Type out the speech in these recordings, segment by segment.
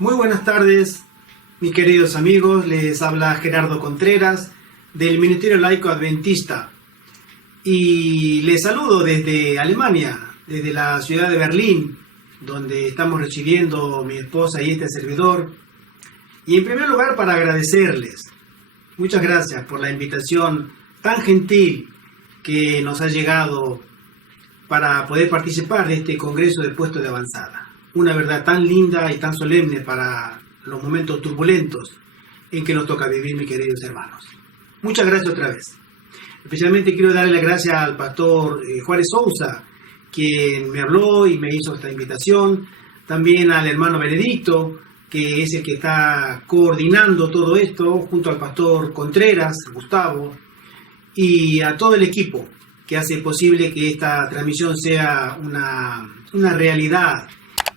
Muy buenas tardes, mis queridos amigos. Les habla Gerardo Contreras del Ministerio Laico Adventista y les saludo desde Alemania, desde la ciudad de Berlín, donde estamos recibiendo mi esposa y este servidor. Y en primer lugar, para agradecerles, muchas gracias por la invitación tan gentil que nos ha llegado para poder participar de este Congreso de Puestos de Avanzada. Una verdad tan linda y tan solemne para los momentos turbulentos en que nos toca vivir, mis queridos hermanos. Muchas gracias otra vez. Especialmente quiero darle las gracias al pastor Juárez Sousa, quien me habló y me hizo esta invitación. También al hermano Benedicto, que es el que está coordinando todo esto, junto al pastor Contreras, Gustavo, y a todo el equipo que hace posible que esta transmisión sea una realidad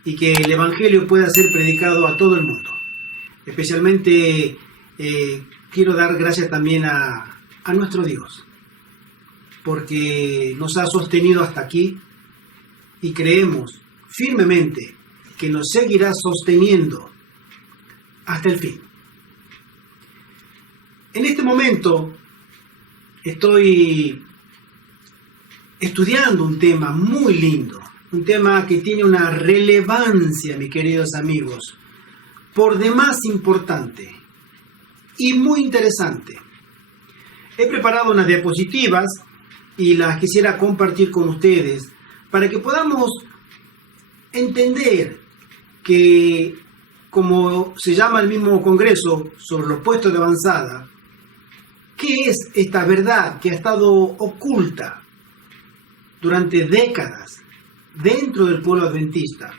y que el Evangelio pueda ser predicado a todo el mundo. Especialmente quiero dar gracias también a nuestro Dios, porque nos ha sostenido hasta aquí y creemos firmemente que nos seguirá sosteniendo hasta el fin. En este momento estoy estudiando un tema muy lindo, un tema que tiene una relevancia, mis queridos amigos, por demás importante y muy interesante. He preparado unas diapositivas y las quisiera compartir con ustedes para que podamos entender que, como se llama el mismo Congreso sobre los puestos de avanzada, ¿qué es esta verdad que ha estado oculta durante décadas dentro del pueblo adventista,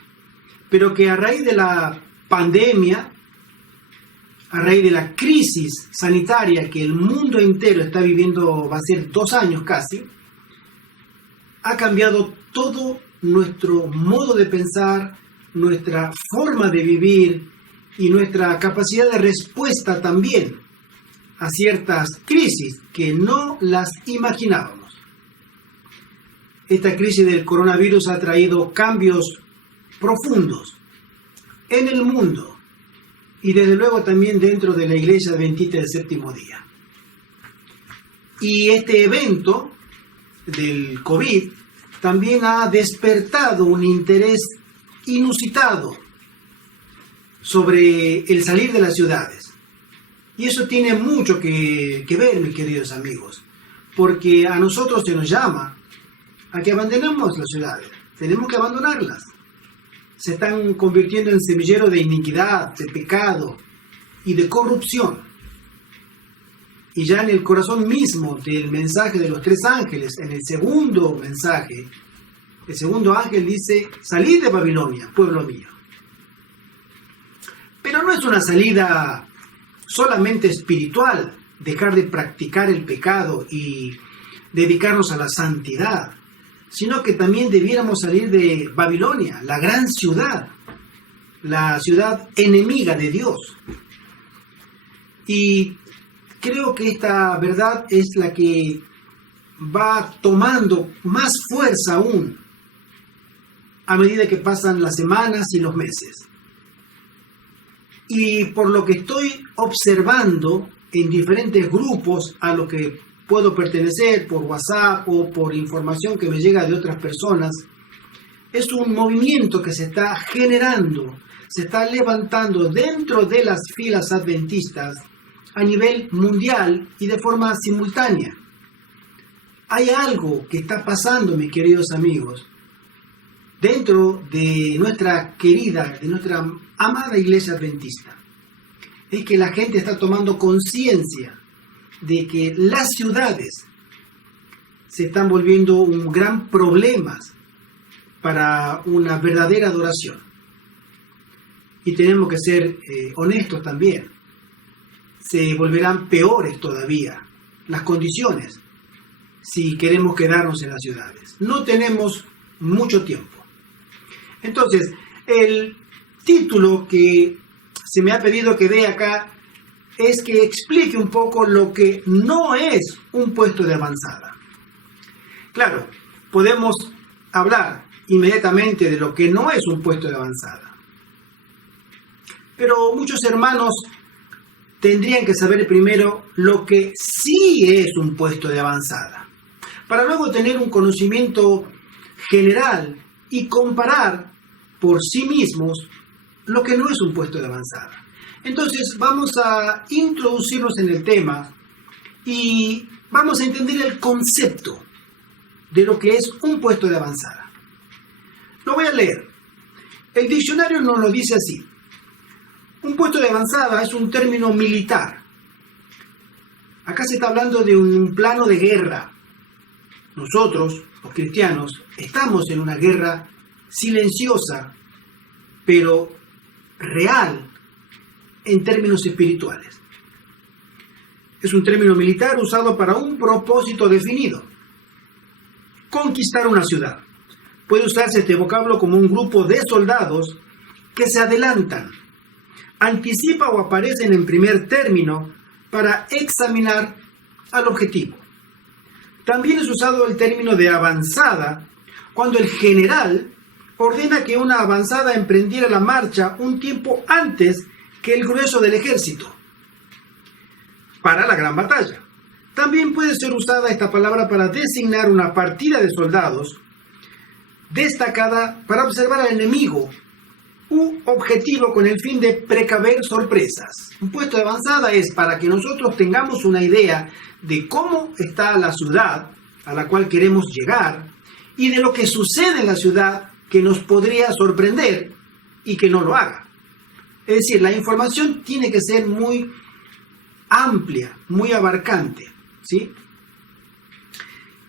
pero que a raíz de la pandemia, a raíz de la crisis sanitaria que el mundo entero está viviendo, va a ser 2 años casi, ha cambiado todo nuestro modo de pensar, nuestra forma de vivir y nuestra capacidad de respuesta también a ciertas crisis que no las imaginábamos. Esta crisis del coronavirus ha traído cambios profundos en el mundo y desde luego también dentro de la Iglesia Adventista del Séptimo Día. Y este evento del COVID también ha despertado un interés inusitado sobre el salir de las ciudades. Y eso tiene mucho que ver, mis queridos amigos, porque a nosotros se nos llama a que abandonemos las ciudades. Tenemos que abandonarlas. Se están convirtiendo en semillero de iniquidad, de pecado y de corrupción. Y ya en el corazón mismo del mensaje de los 3 ángeles, en el segundo mensaje, el segundo ángel dice: salid de Babilonia, pueblo mío. Pero no es una salida solamente espiritual, dejar de practicar el pecado y dedicarnos a la santidad, sino que también debiéramos salir de Babilonia, la gran ciudad, la ciudad enemiga de Dios. Y creo que esta verdad es la que va tomando más fuerza aún a medida que pasan las semanas y los meses. Y por lo que estoy observando en diferentes grupos a los que puedo pertenecer por WhatsApp o por información que me llega de otras personas, es un movimiento que se está generando, se está levantando dentro de las filas adventistas a nivel mundial y de forma simultánea. Hay algo que está pasando, mis queridos amigos, dentro de nuestra querida, de nuestra amada Iglesia Adventista. Es que la gente está tomando conciencia de que las ciudades se están volviendo un gran problema para una verdadera adoración. Y tenemos que ser honestos también. Se volverán peores todavía las condiciones si queremos quedarnos en las ciudades. No tenemos mucho tiempo. Entonces, el título que se me ha pedido que dé acá es que explique un poco lo que no es un puesto de avanzada. Claro, podemos hablar inmediatamente de lo que no es un puesto de avanzada. Pero muchos hermanos tendrían que saber primero lo que sí es un puesto de avanzada, para luego tener un conocimiento general y comparar por sí mismos lo que no es un puesto de avanzada. Entonces vamos a introducirnos en el tema y vamos a entender el concepto de lo que es un puesto de avanzada. Lo voy a leer. El diccionario nos lo dice así. Un puesto de avanzada es un término militar. Acá se está hablando de un plano de guerra. Nosotros, los cristianos, estamos en una guerra silenciosa, pero real en términos espirituales. Es un término militar usado para un propósito definido. Conquistar una ciudad. Puede usarse este vocablo como un grupo de soldados que se adelantan, anticipa o aparecen en primer término para examinar al objetivo. También es usado el término de avanzada cuando el general ordena que una avanzada emprendiera la marcha un tiempo antes que el grueso del ejército para la gran batalla. También puede ser usada esta palabra para designar una partida de soldados destacada para observar al enemigo u objetivo con el fin de precaver sorpresas. Un puesto de avanzada es para que nosotros tengamos una idea de cómo está la ciudad a la cual queremos llegar y de lo que sucede en la ciudad que nos podría sorprender y que no lo haga. Es decir, la información tiene que ser muy amplia, muy abarcante, ¿sí?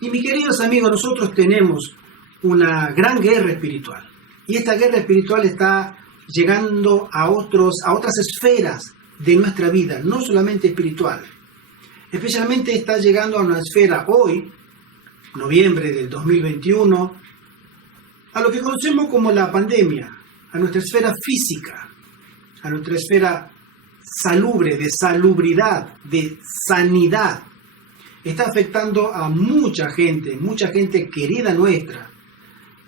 Y mis queridos amigos, nosotros tenemos una gran guerra espiritual. Y esta guerra espiritual está llegando a otras esferas de nuestra vida, no solamente espiritual. Especialmente está llegando a una esfera hoy, noviembre del 2021, a lo que conocemos como la pandemia, a nuestra esfera física, a nuestra esfera salubre, de salubridad, de sanidad. Está afectando a mucha gente querida nuestra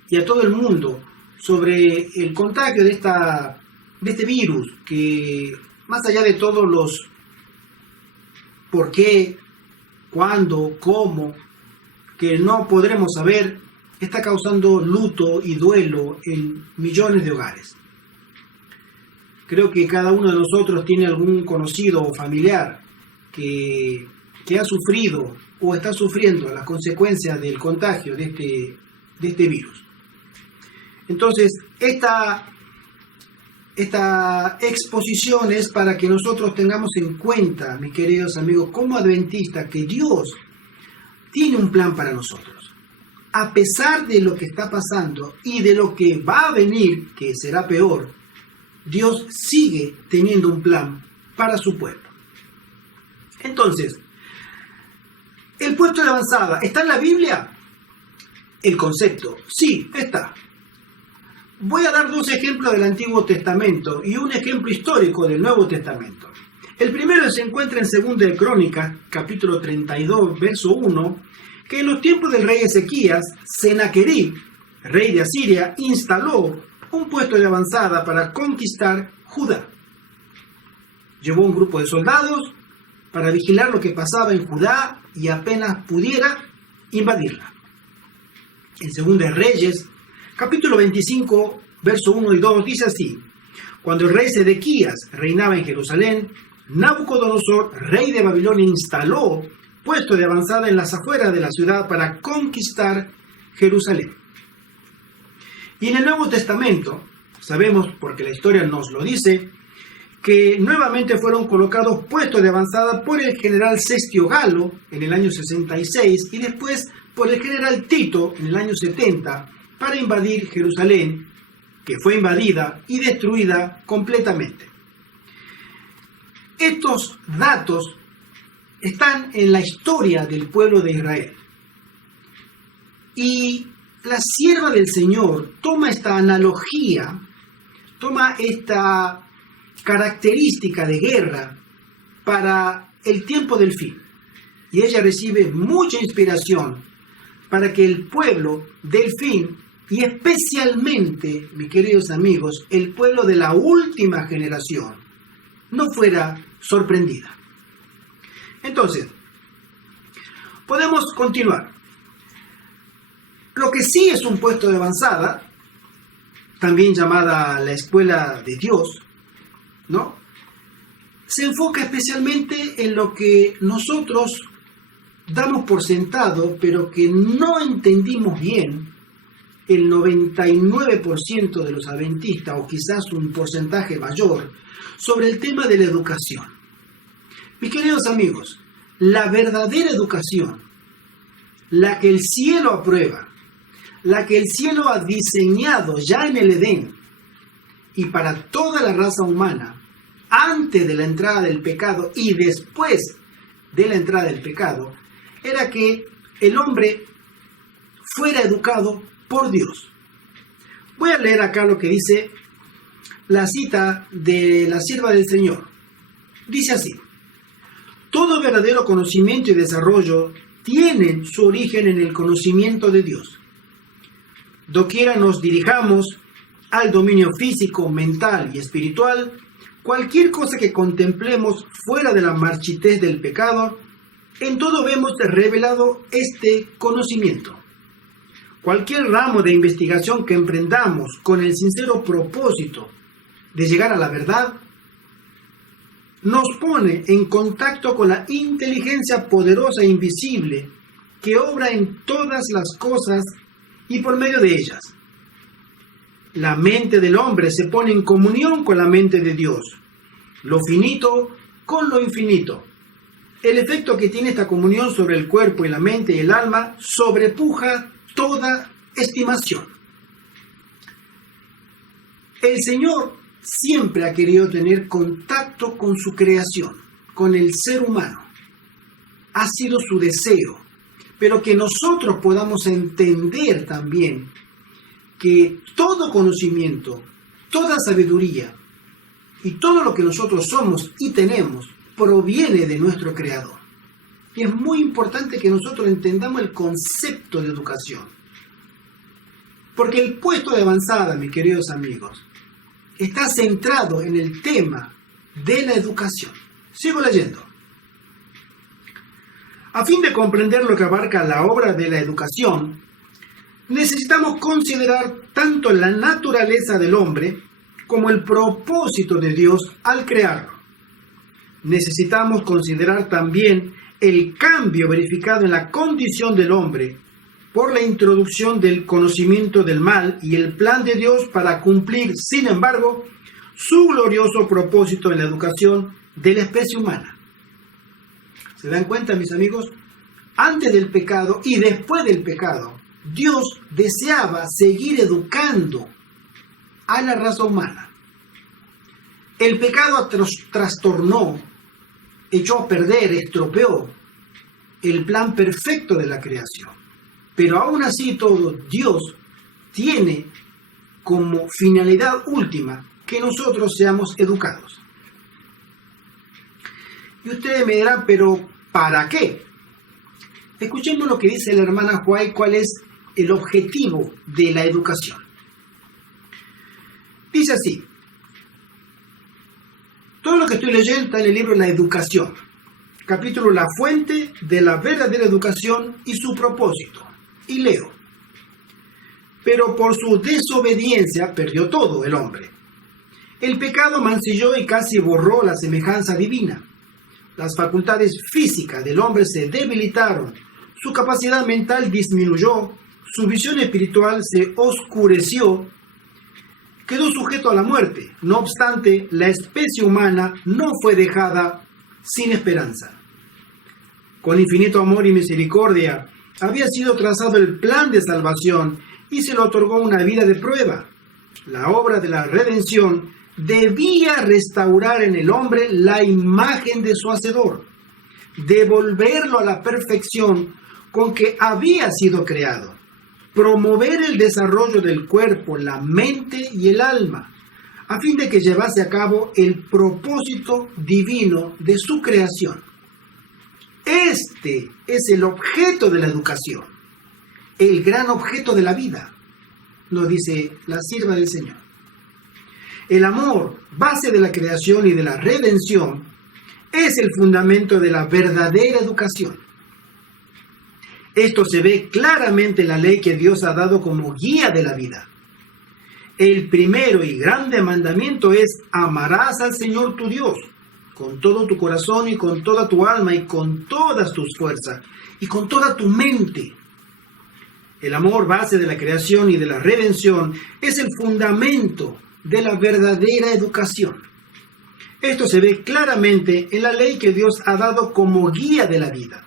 y a todo el mundo sobre el contagio de este virus que, más allá de todos los por qué, cuándo, cómo, que no podremos saber, está causando luto y duelo en millones de hogares. Creo que cada uno de nosotros tiene algún conocido o familiar que ha sufrido o está sufriendo las consecuencias del contagio de este virus. Entonces, esta exposición es para que nosotros tengamos en cuenta, mis queridos amigos, como adventistas, que Dios tiene un plan para nosotros. A pesar de lo que está pasando y de lo que va a venir, que será peor, Dios sigue teniendo un plan para su pueblo. Entonces, ¿el puesto de avanzada está en la Biblia? El concepto, sí, está. Voy a dar dos ejemplos del Antiguo Testamento y un ejemplo histórico del Nuevo Testamento. El primero se encuentra en 2 de Crónicas, capítulo 32, verso 1, que en los tiempos del rey Ezequías, Senaquerib, rey de Asiria, instaló un puesto de avanzada para conquistar Judá. Llevó un grupo de soldados para vigilar lo que pasaba en Judá y apenas pudiera invadirla. En 2 de Reyes, capítulo 25, verso 1 y 2, dice así: Cuando el rey Sedequías reinaba en Jerusalén, Nabucodonosor, rey de Babilonia, instaló puesto de avanzada en las afueras de la ciudad para conquistar Jerusalén. Y en el Nuevo Testamento, sabemos, porque la historia nos lo dice, que nuevamente fueron colocados puestos de avanzada por el general Cestio Galo en el año 66 y después por el general Tito en el año 70 para invadir Jerusalén, que fue invadida y destruida completamente. Estos datos están en la historia del pueblo de Israel. Y la sierva del Señor toma esta analogía, toma esta característica de guerra para el tiempo del fin. Y ella recibe mucha inspiración para que el pueblo del fin y especialmente, mis queridos amigos, el pueblo de la última generación no fuera sorprendida. Entonces, podemos continuar. Lo que sí es un puesto de avanzada, también llamada la escuela de Dios, ¿no? Se enfoca especialmente en lo que nosotros damos por sentado, pero que no entendimos bien el 99% de los adventistas, o quizás un porcentaje mayor, sobre el tema de la educación. Mis queridos amigos, la verdadera educación, la que el cielo aprueba, la que el cielo ha diseñado ya en el Edén y para toda la raza humana, antes de la entrada del pecado y después de la entrada del pecado, era que el hombre fuera educado por Dios. Voy a leer acá lo que dice la cita de la sierva del Señor. Dice así: todo verdadero conocimiento y desarrollo tienen su origen en el conocimiento de Dios. Doquiera nos dirijamos al dominio físico, mental y espiritual, cualquier cosa que contemplemos fuera de la marchitez del pecado, en todo vemos revelado este conocimiento. Cualquier ramo de investigación que emprendamos con el sincero propósito de llegar a la verdad, nos pone en contacto con la inteligencia poderosa e invisible que obra en todas las cosas y por medio de ellas. La mente del hombre se pone en comunión con la mente de Dios, lo finito con lo infinito. El efecto que tiene esta comunión sobre el cuerpo y la mente y el alma sobrepuja toda estimación. El Señor siempre ha querido tener contacto con su creación, con el ser humano. Ha sido su deseo, pero que nosotros podamos entender también que todo conocimiento, toda sabiduría y todo lo que nosotros somos y tenemos proviene de nuestro Creador. Y es muy importante que nosotros entendamos el concepto de educación. Porque el puesto de avanzada, mis queridos amigos, está centrado en el tema de la educación. Sigo leyendo. A fin de comprender lo que abarca la obra de la educación, necesitamos considerar tanto la naturaleza del hombre como el propósito de Dios al crearlo. Necesitamos considerar también el cambio verificado en la condición del hombre por la introducción del conocimiento del mal y el plan de Dios para cumplir, sin embargo, su glorioso propósito en la educación de la especie humana. ¿Se dan cuenta, mis amigos? Antes del pecado y después del pecado, Dios deseaba seguir educando a la raza humana. El pecado trastornó, echó a perder, estropeó el plan perfecto de la creación. Pero aún así todo, Dios tiene como finalidad última que nosotros seamos educados. Y ustedes me dirán, pero ¿para qué? Escuchemos lo que dice la hermana White, cuál es el objetivo de la educación. Dice así: todo lo que estoy leyendo está en el libro La Educación, capítulo La fuente de la verdadera educación y su propósito. Y leo: pero por su desobediencia perdió todo el hombre. El pecado mancilló y casi borró la semejanza divina. Las facultades físicas del hombre se debilitaron, su capacidad mental disminuyó, su visión espiritual se oscureció, quedó sujeto a la muerte. No obstante, la especie humana no fue dejada sin esperanza. Con infinito amor y misericordia, había sido trazado el plan de salvación y se le otorgó una vida de prueba. La obra de la redención debía restaurar en el hombre la imagen de su Hacedor, devolverlo a la perfección con que había sido creado, promover el desarrollo del cuerpo, la mente y el alma, a fin de que llevase a cabo el propósito divino de su creación. Este es el objeto de la educación, el gran objeto de la vida. nos dice la sierva del Señor. El amor, base de la creación y de la redención, es el fundamento de la verdadera educación. Esto se ve claramente en la ley que Dios ha dado como guía de la vida. El primero y grande mandamiento es: amarás al Señor tu Dios con todo tu corazón y con toda tu alma y con todas tus fuerzas y con toda tu mente. El amor, base de la creación y de la redención, es el fundamento de la verdadera educación. Esto se ve claramente en la ley que Dios ha dado como guía de la vida.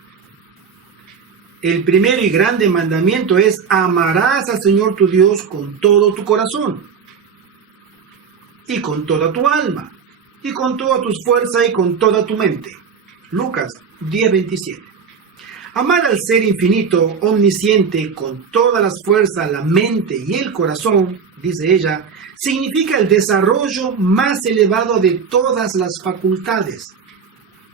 El primero y grande mandamiento es: amarás al Señor tu Dios con todo tu corazón y con toda tu alma y con todas tus fuerzas y con toda tu mente. Lucas 10:27. Amar al Ser infinito, omnisciente, con todas las fuerzas, la mente y el corazón, dice ella, significa el desarrollo más elevado de todas las facultades.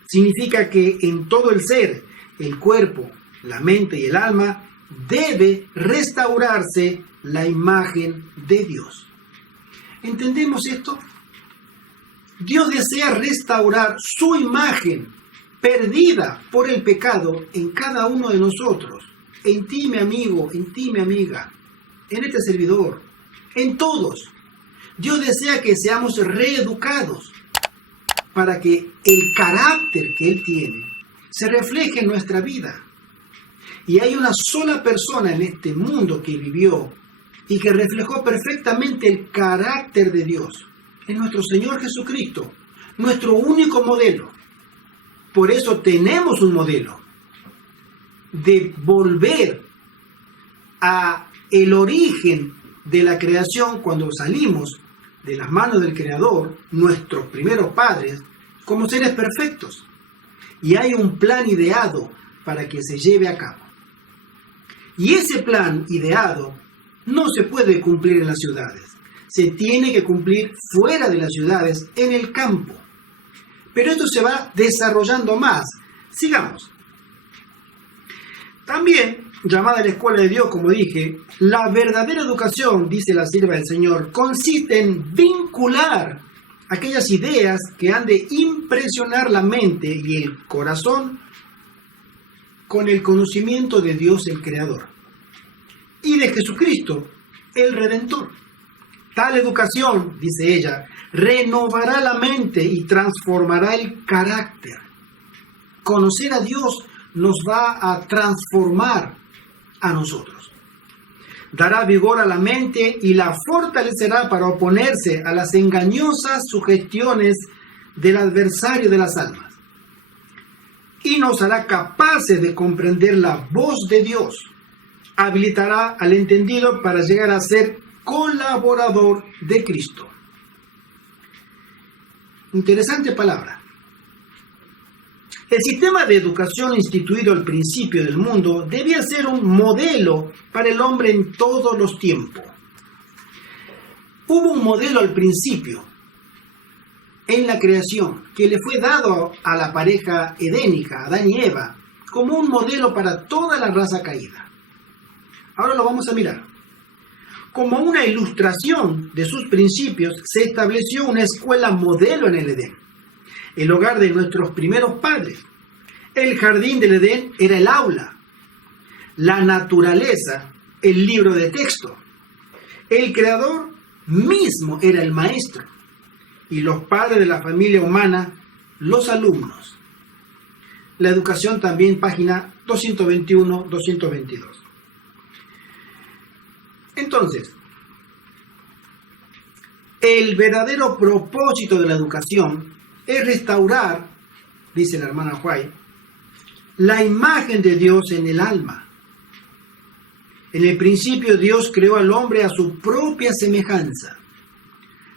Significa que en todo el ser, el cuerpo, la mente y el alma, debe restaurarse la imagen de Dios. ¿Entendemos esto? Dios desea restaurar su imagen perdida por el pecado en cada uno de nosotros, en ti, mi amigo, en ti, mi amiga, en este servidor, en todos. Dios desea que seamos reeducados para que el carácter que Él tiene se refleje en nuestra vida. Y hay una sola persona en este mundo que vivió y que reflejó perfectamente el carácter de Dios. Es nuestro Señor Jesucristo, nuestro único modelo. Por eso tenemos un modelo de volver a el origen de la creación cuando salimos de las manos del Creador, nuestros primeros padres, como seres perfectos. Y hay un plan ideado para que se lleve a cabo. Y ese plan ideado no se puede cumplir en las ciudades. Se tiene que cumplir fuera de las ciudades, en el campo. Pero esto se va desarrollando más. Sigamos. También, llamada a la escuela de Dios, como dije, la verdadera educación, dice la sierva del Señor, consiste en vincular aquellas ideas que han de impresionar la mente y el corazón con el conocimiento de Dios el Creador y de Jesucristo el Redentor. Tal educación, dice ella, renovará la mente y transformará el carácter. Conocer a Dios nos va a transformar a nosotros. Dará vigor a la mente y la fortalecerá para oponerse a las engañosas sugestiones del adversario de las almas. Y nos hará capaces de comprender la voz de Dios. Habilitará al entendido para llegar a ser colaborador de Cristo. Interesante palabra. El sistema de educación instituido al principio del mundo debía ser un modelo para el hombre en todos los tiempos. Hubo un modelo al principio, en la creación, que le fue dado a la pareja edénica, Adán y Eva, como un modelo para toda la raza caída. Ahora lo vamos a mirar. Como una ilustración de sus principios, se estableció una escuela modelo en el Edén, el hogar de nuestros primeros padres. El jardín del Edén era el aula, la naturaleza, el libro de texto. El Creador mismo era el maestro y los padres de la familia humana, los alumnos. La educación también, página 221-222. Entonces, el verdadero propósito de la educación es restaurar, dice la hermana White, la imagen de Dios en el alma. En el principio Dios creó al hombre a su propia semejanza.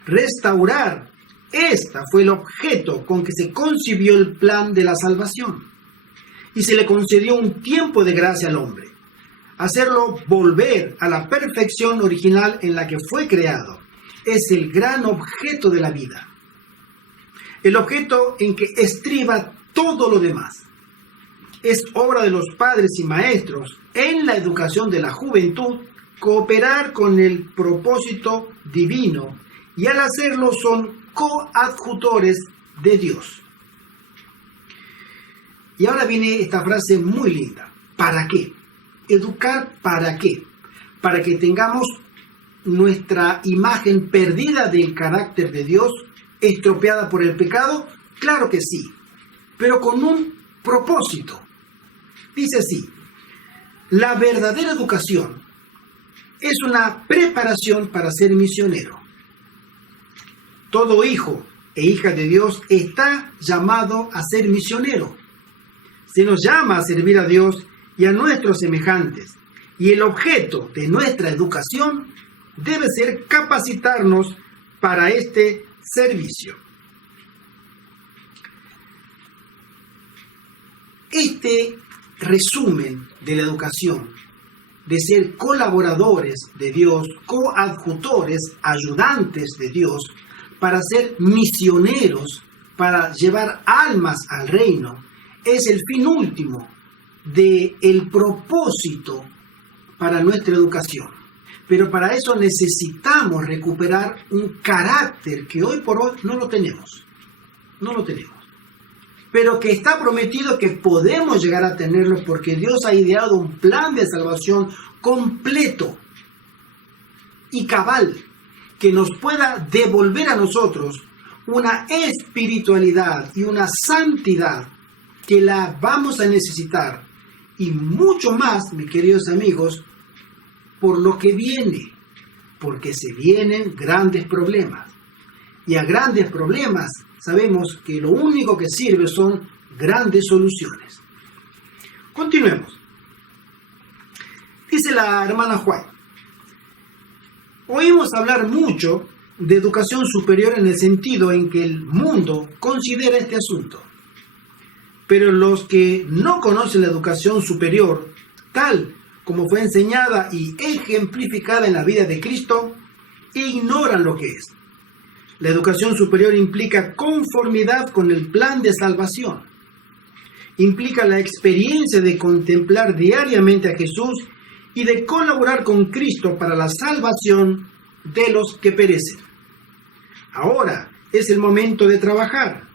Restaurar, esta fue el objeto con que se concibió el plan de la salvación. Y se le concedió un tiempo de gracia al hombre. Hacerlo volver a la perfección original en la que fue creado es el gran objeto de la vida. El objeto en que estriba todo lo demás. Es obra de los padres y maestros en la educación de la juventud cooperar con el propósito divino y al hacerlo son coadjutores de Dios. Y ahora viene esta frase muy linda. ¿Para qué? ¿Educar para qué? ¿Para que tengamos nuestra imagen perdida del carácter de Dios, estropeada por el pecado? Claro que sí, pero con un propósito. Dice así: la verdadera educación es una preparación para ser misionero. Todo hijo e hija de Dios está llamado a ser misionero. Se nos llama a servir a Dios y a nuestros semejantes, y el objeto de nuestra educación debe ser capacitarnos para este servicio. Este resumen de la educación, de ser colaboradores de Dios, coadjutores, ayudantes de Dios, para ser misioneros, para llevar almas al reino, es el fin último del propósito para nuestra educación. Pero para eso necesitamos recuperar un carácter que hoy por hoy no lo tenemos. No lo tenemos. Pero que está prometido que podemos llegar a tenerlo porque Dios ha ideado un plan de salvación completo y cabal que nos pueda devolver a nosotros una espiritualidad y una santidad que la vamos a necesitar, y mucho más, mis queridos amigos, por lo que viene, porque se vienen grandes problemas. Y a grandes problemas sabemos que lo único que sirve son grandes soluciones. Continuemos. Dice la hermana White: oímos hablar mucho de educación superior en el sentido en que el mundo considera este asunto. Pero los que no conocen la educación superior, tal como fue enseñada y ejemplificada en la vida de Cristo, ignoran lo que es. La educación superior implica conformidad con el plan de salvación. Implica la experiencia de contemplar diariamente a Jesús y de colaborar con Cristo para la salvación de los que perecen. Ahora es el momento de trabajar.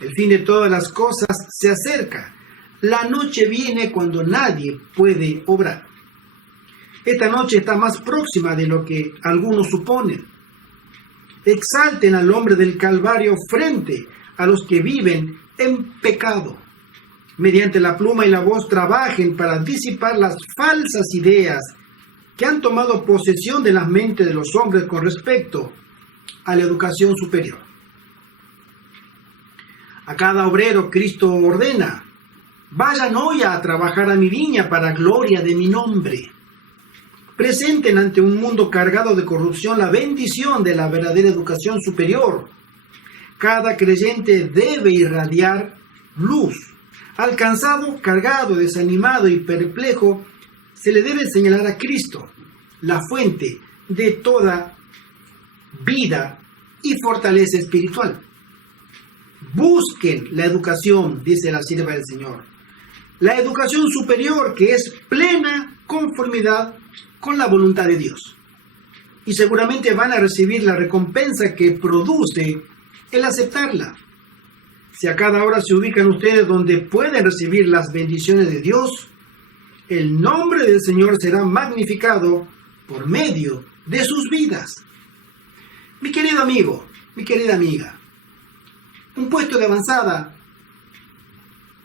El fin de todas las cosas se acerca. La noche viene cuando nadie puede obrar. Esta noche está más próxima de lo que algunos suponen. Exalten al hombre del Calvario frente a los que viven en pecado. Mediante la pluma y la voz trabajen para disipar las falsas ideas que han tomado posesión de las mentes de los hombres con respecto a la educación superior. A cada obrero Cristo ordena: vayan hoy a trabajar a mi viña para gloria de mi nombre. Presenten ante un mundo cargado de corrupción la bendición de la verdadera educación superior. Cada creyente debe irradiar luz. Al cansado, cargado, desanimado y perplejo, se le debe señalar a Cristo, la fuente de toda vida y fortaleza espiritual. Busquen la educación, dice la sierva del Señor. La educación superior, que es plena conformidad con la voluntad de Dios. Y seguramente van a recibir la recompensa que produce el aceptarla. Si a cada hora se ubican ustedes donde pueden recibir las bendiciones de Dios, el nombre del Señor será magnificado por medio de sus vidas. Mi querido amigo, mi querida amiga, un puesto de avanzada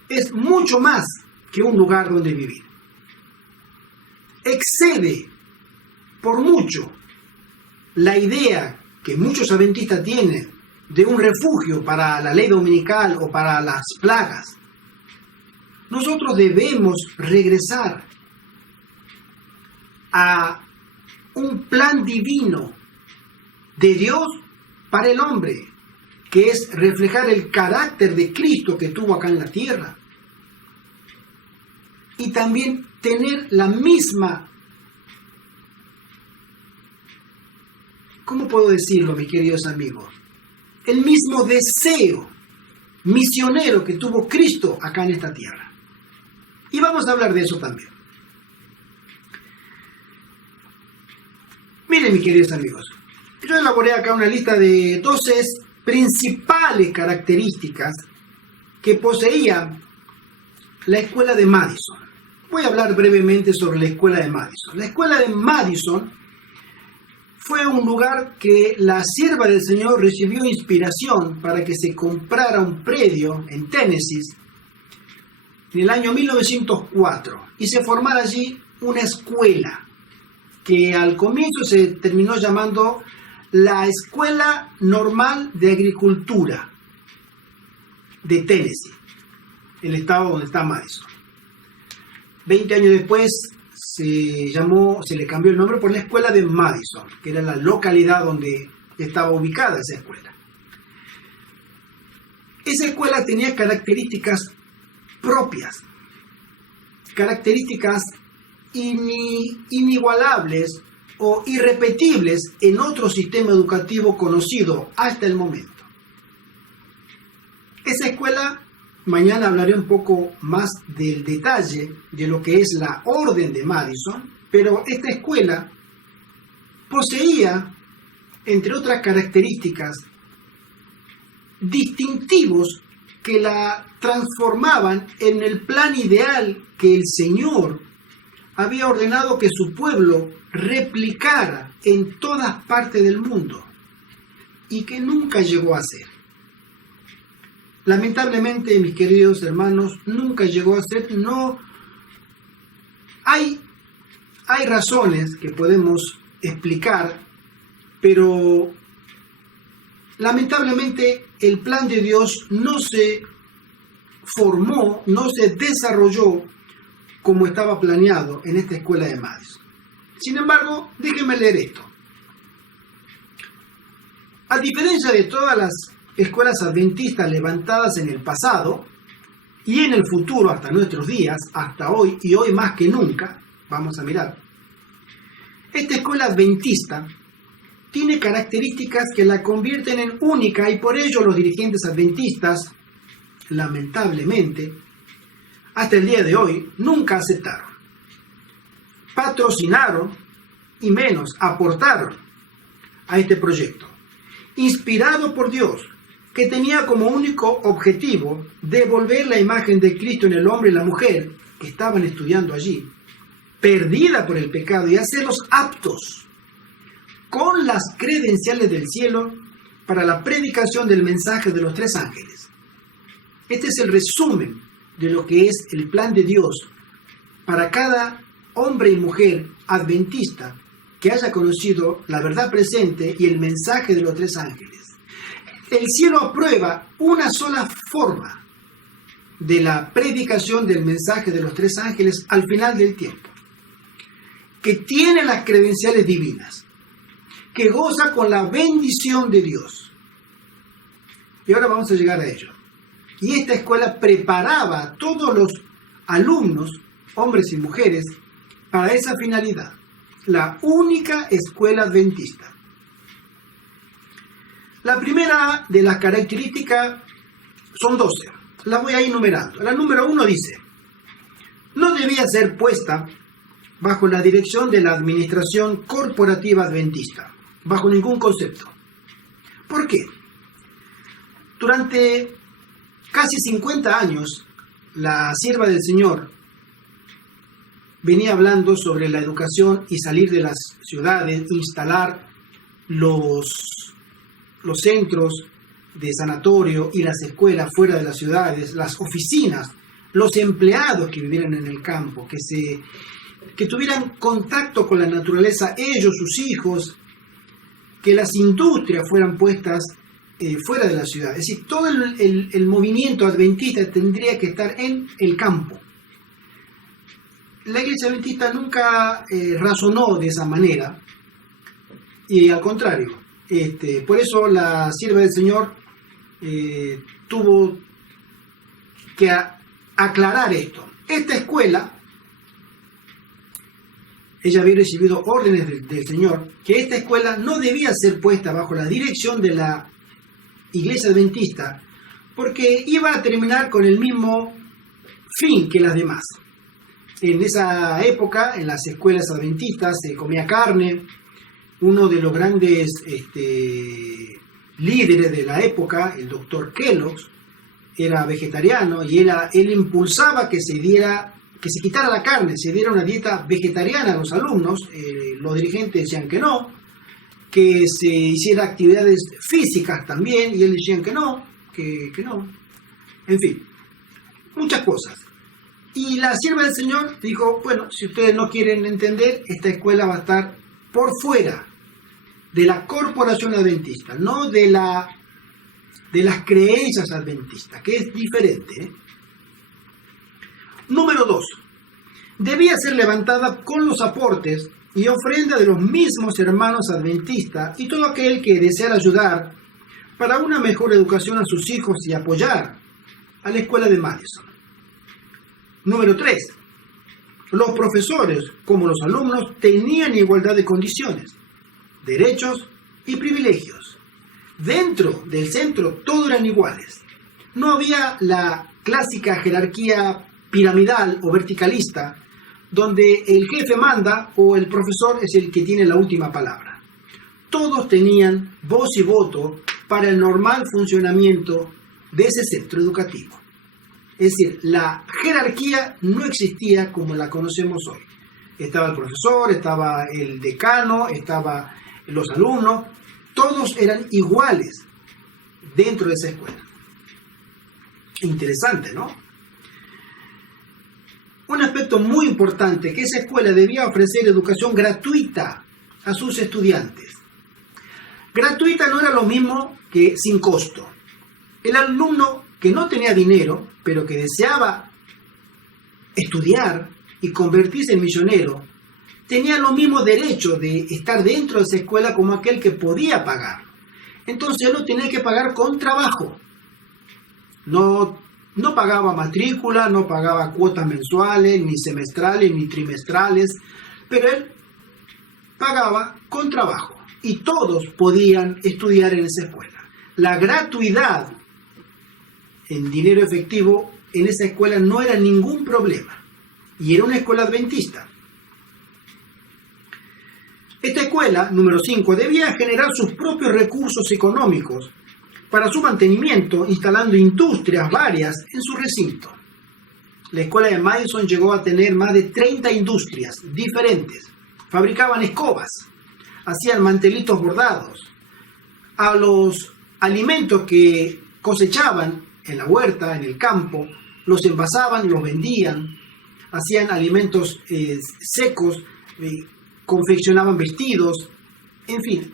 es mucho más que un lugar donde vivir. Excede por mucho la idea que muchos adventistas tienen de un refugio para la ley dominical o para las plagas. Nosotros debemos regresar a un plan divino de Dios para el hombre, que es reflejar el carácter de Cristo que tuvo acá en la tierra. Y también tener la misma, ¿cómo puedo decirlo, mis queridos amigos? El mismo deseo misionero que tuvo Cristo acá en esta tierra. Y vamos a hablar de eso también. Miren, mis queridos amigos, yo elaboré acá una lista de 12 principales características que poseía la escuela de Madison. Voy a hablar brevemente sobre la escuela de Madison. La escuela de Madison fue un lugar que la sierva del Señor recibió inspiración para que se comprara un predio en Tennessee en el año 1904 y se formara allí una escuela que al comienzo se terminó llamando la Escuela Normal de Agricultura de Tennessee, el estado donde está Madison. 20 años después se le cambió el nombre por la Escuela de Madison, que era la localidad donde estaba ubicada esa escuela. Esa escuela tenía características propias, características inigualables o irrepetibles en otro sistema educativo conocido hasta el momento. Esa escuela, mañana hablaré un poco más del detalle de lo que es la Orden de Madison, pero esta escuela poseía, entre otras características, distintivos que la transformaban en el plan ideal que el Señor había ordenado que su pueblo replicara en todas partes del mundo y que nunca llegó a ser. Lamentablemente, mis queridos hermanos, nunca llegó a ser. No hay razones que podemos explicar, pero lamentablemente el plan de Dios no se formó, no se desarrolló como estaba planeado en esta escuela de Madison. Sin embargo, déjenme leer esto. A diferencia de todas las escuelas adventistas levantadas en el pasado y en el futuro hasta nuestros días, hasta hoy y hoy más que nunca, vamos a mirar, esta escuela adventista tiene características que la convierten en única y por ello los dirigentes adventistas, lamentablemente, hasta el día de hoy, nunca aceptaron, patrocinaron y menos aportaron a este proyecto, inspirado por Dios, que tenía como único objetivo devolver la imagen de Cristo en el hombre y la mujer que estaban estudiando allí, perdida por el pecado, y hacerlos aptos con las credenciales del cielo para la predicación del mensaje de los 3 ángeles. Este es el resumen de lo que es el plan de Dios para cada hombre y mujer adventista que haya conocido la verdad presente y el mensaje de los 3 ángeles. El cielo aprueba una sola forma de la predicación del mensaje de los 3 ángeles al final del tiempo, que tiene las credenciales divinas, que goza con la bendición de Dios. Y ahora vamos a llegar a ello. Y esta escuela preparaba a todos los alumnos, hombres y mujeres, para esa finalidad. La única escuela adventista. La primera de las características son 12. Las voy a ir numerando. La número 1 dice: no debía ser puesta bajo la dirección de la administración corporativa adventista, bajo ningún concepto. ¿Por qué? Durante casi 50 años, la sierva del Señor venía hablando sobre la educación y salir de las ciudades, instalar los centros de sanatorio y las escuelas fuera de las ciudades, las oficinas, los empleados que vivieran en el campo, que tuvieran contacto con la naturaleza, ellos, sus hijos, que las industrias fueran puestas fuera de la ciudad. Es decir, todo el movimiento adventista tendría que estar en el campo. La iglesia adventista nunca razonó de esa manera, y al contrario, por eso la sierva del Señor tuvo que aclarar esto. Esta escuela, ella había recibido órdenes del Señor, que esta escuela no debía ser puesta bajo la dirección de la iglesia adventista, porque iba a terminar con el mismo fin que las demás. En esa época, en las escuelas adventistas, se comía carne, uno de los grandes líderes de la época, el doctor Kellogg, era vegetariano y él impulsaba que se quitara la carne, se diera una dieta vegetariana a los alumnos. Los dirigentes decían que no, que se hiciera actividades físicas también, y él decían que no, que no. En fin, muchas cosas. Y la sierva del Señor dijo, bueno, si ustedes no quieren entender, esta escuela va a estar por fuera de la corporación adventista, no de las creencias adventistas, que es diferente. Número 2. Debía ser levantada con los aportes y ofrenda de los mismos hermanos adventistas y todo aquel que deseara ayudar para una mejor educación a sus hijos y apoyar a la escuela de Madison. Número 3. Los profesores, como los alumnos, tenían igualdad de condiciones, derechos y privilegios. Dentro del centro todos eran iguales. No había la clásica jerarquía piramidal o verticalista, donde el jefe manda o el profesor es el que tiene la última palabra. Todos tenían voz y voto para el normal funcionamiento de ese centro educativo. Es decir, la jerarquía no existía como la conocemos hoy. Estaba el profesor, estaba el decano, estaban los alumnos, todos eran iguales dentro de esa escuela. Interesante, ¿no? Un aspecto muy importante, que esa escuela debía ofrecer educación gratuita a sus estudiantes. Gratuita no era lo mismo que sin costo. El alumno que no tenía dinero, pero que deseaba estudiar y convertirse en misionero, tenía los mismos derechos de estar dentro de esa escuela como aquel que podía pagar. Entonces él lo tenía que pagar con trabajo. No pagaba matrícula, no pagaba cuotas mensuales, ni semestrales, ni trimestrales, pero él pagaba con trabajo y todos podían estudiar en esa escuela. La gratuidad en dinero efectivo en esa escuela no era ningún problema y era una escuela adventista. Esta escuela, número 5, debía generar sus propios recursos económicos para su mantenimiento, instalando industrias varias en su recinto. La escuela de Madison llegó a tener más de 30 industrias diferentes. Fabricaban escobas, hacían mantelitos bordados. A los alimentos que cosechaban en la huerta, en el campo, los envasaban, los vendían, hacían alimentos secos, confeccionaban vestidos, en fin,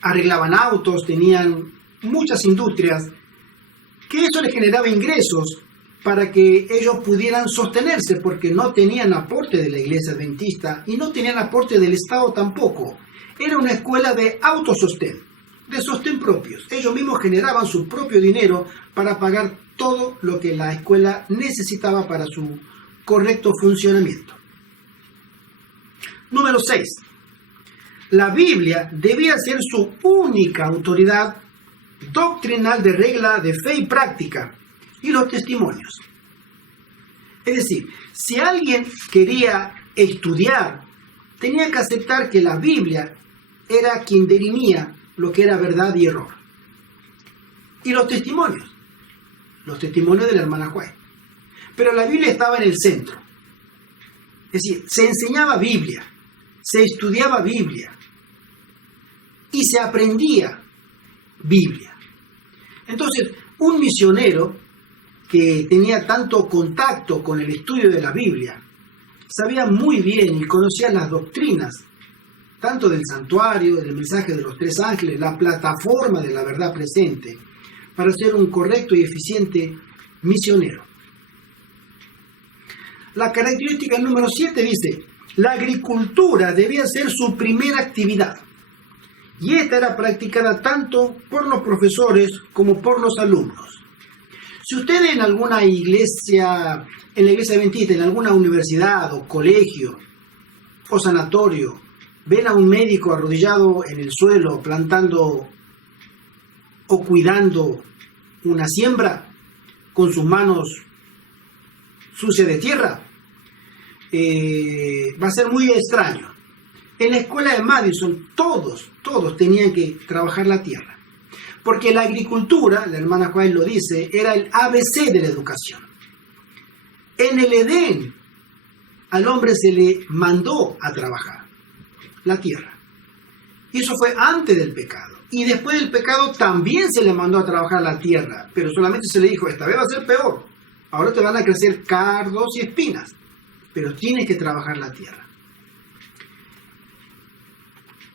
arreglaban autos, tenían muchas industrias, que eso les generaba ingresos para que ellos pudieran sostenerse, porque no tenían aporte de la iglesia adventista y no tenían aporte del Estado tampoco. Era una escuela de autosostén, de sostén propios. Ellos mismos generaban su propio dinero para pagar todo lo que la escuela necesitaba para su correcto funcionamiento. Número 6. La Biblia debía ser su única autoridad doctrinal de regla de fe y práctica, y los testimonios. Es decir, si alguien quería estudiar, tenía que aceptar que la Biblia era quien dirimía lo que era verdad y error. Y los testimonios de la hermana White. Pero la Biblia estaba en el centro. Es decir, se enseñaba Biblia, se estudiaba Biblia y se aprendía Biblia. Entonces, un misionero que tenía tanto contacto con el estudio de la Biblia sabía muy bien y conocía las doctrinas, tanto del santuario, del mensaje de los tres ángeles, la plataforma de la verdad presente, para ser un correcto y eficiente misionero. La característica número 7 dice: la agricultura debía ser su primera actividad, y esta era practicada tanto por los profesores como por los alumnos. Si usted en alguna iglesia, en la iglesia adventista, en alguna universidad o colegio o sanatorio, ven a un médico arrodillado en el suelo plantando o cuidando una siembra con sus manos sucias de tierra, va a ser muy extraño. En la escuela de Madison todos tenían que trabajar la tierra. Porque la agricultura, la hermana White lo dice, era el ABC de la educación. En el Edén, al hombre se le mandó a trabajar la tierra. Y eso fue antes del pecado. Y después del pecado también se le mandó a trabajar la tierra, pero solamente se le dijo, esta vez va a ser peor. Ahora te van a crecer cardos y espinas, pero tienes que trabajar la tierra.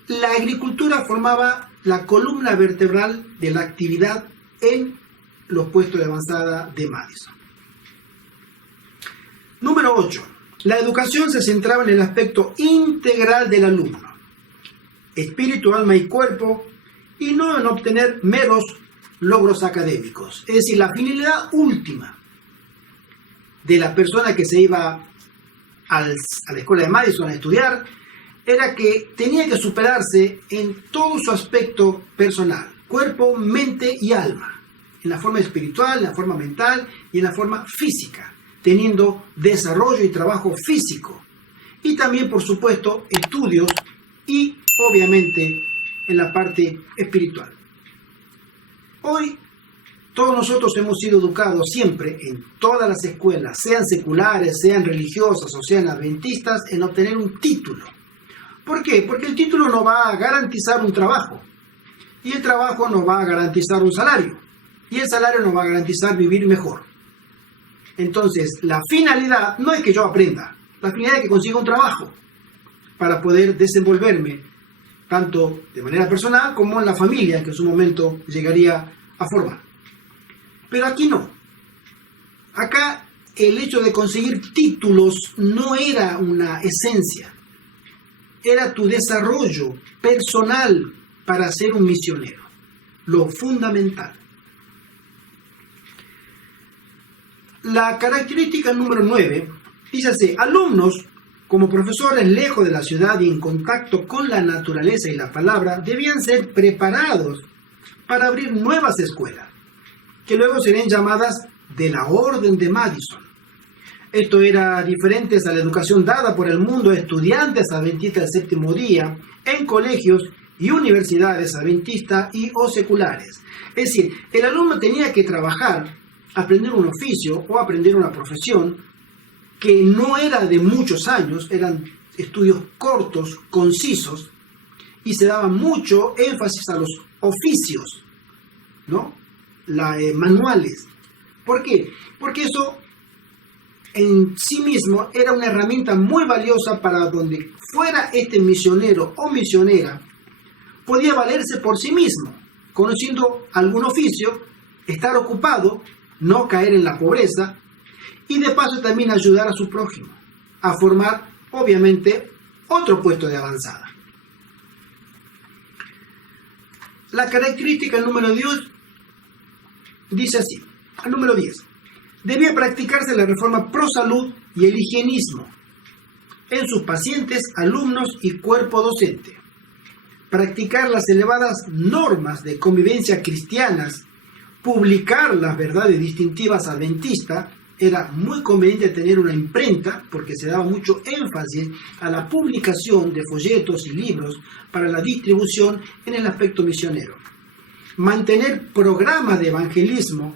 La agricultura formaba la columna vertebral de la actividad en los puestos de avanzada de Madison. Número 8. La educación se centraba en el aspecto integral del alumno, espíritu, alma y cuerpo, y no en obtener meros logros académicos. Es decir, la finalidad última de la persona que se iba a la escuela de Madison a estudiar era que tenía que superarse en todo su aspecto personal, cuerpo, mente y alma, en la forma espiritual, en la forma mental y en la forma física, teniendo desarrollo y trabajo físico, y también, por supuesto, estudios y, obviamente, en la parte espiritual. Hoy, todos nosotros hemos sido educados siempre en todas las escuelas, sean seculares, sean religiosas o sean adventistas, en obtener un título. ¿Por qué? Porque el título nos va a garantizar un trabajo, y el trabajo nos va a garantizar un salario, y el salario nos va a garantizar vivir mejor. Entonces, la finalidad no es que yo aprenda, la finalidad es que consiga un trabajo para poder desenvolverme, tanto de manera personal como en la familia que en su momento llegaría a formar. Pero aquí no. Acá el hecho de conseguir títulos no era una esencia, era tu desarrollo personal para ser un misionero, lo fundamental. La característica número 9 dice así: alumnos, como profesores lejos de la ciudad y en contacto con la naturaleza y la palabra, debían ser preparados para abrir nuevas escuelas, que luego serían llamadas de la Orden de Madison. Esto era diferente a la educación dada por el mundo a estudiantes adventistas del séptimo día en colegios y universidades adventistas y o seculares. Es decir, el alumno tenía que trabajar, aprender un oficio o aprender una profesión que no era de muchos años, eran estudios cortos, concisos, y se daba mucho énfasis a los oficios, ¿no? Manuales. ¿Por qué? Porque eso en sí mismo era una herramienta muy valiosa para donde fuera este misionero o misionera, podía valerse por sí mismo, conociendo algún oficio, estar ocupado, no caer en la pobreza, y de paso también ayudar a su prójimo a formar, obviamente, otro puesto de avanzada. La característica número 10 dice así, al número 10, debía practicarse la reforma pro salud y el higienismo en sus pacientes, alumnos y cuerpo docente. Practicar las elevadas normas de convivencia cristianas, publicar las verdades distintivas adventistas. Era muy conveniente tener una imprenta porque se daba mucho énfasis a la publicación de folletos y libros para la distribución en el aspecto misionero. Mantener programas de evangelismo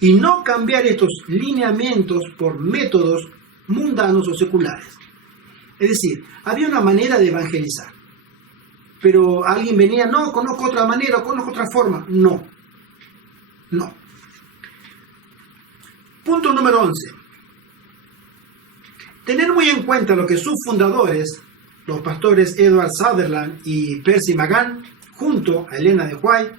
y no cambiar estos lineamientos por métodos mundanos o seculares. Es decir, había una manera de evangelizar, pero alguien venía, no, conozco otra manera, conozco otra forma. No. Punto número 11. Tener muy en cuenta lo que sus fundadores, los pastores Edward Sutherland y Percy Magan, junto a Elena de White,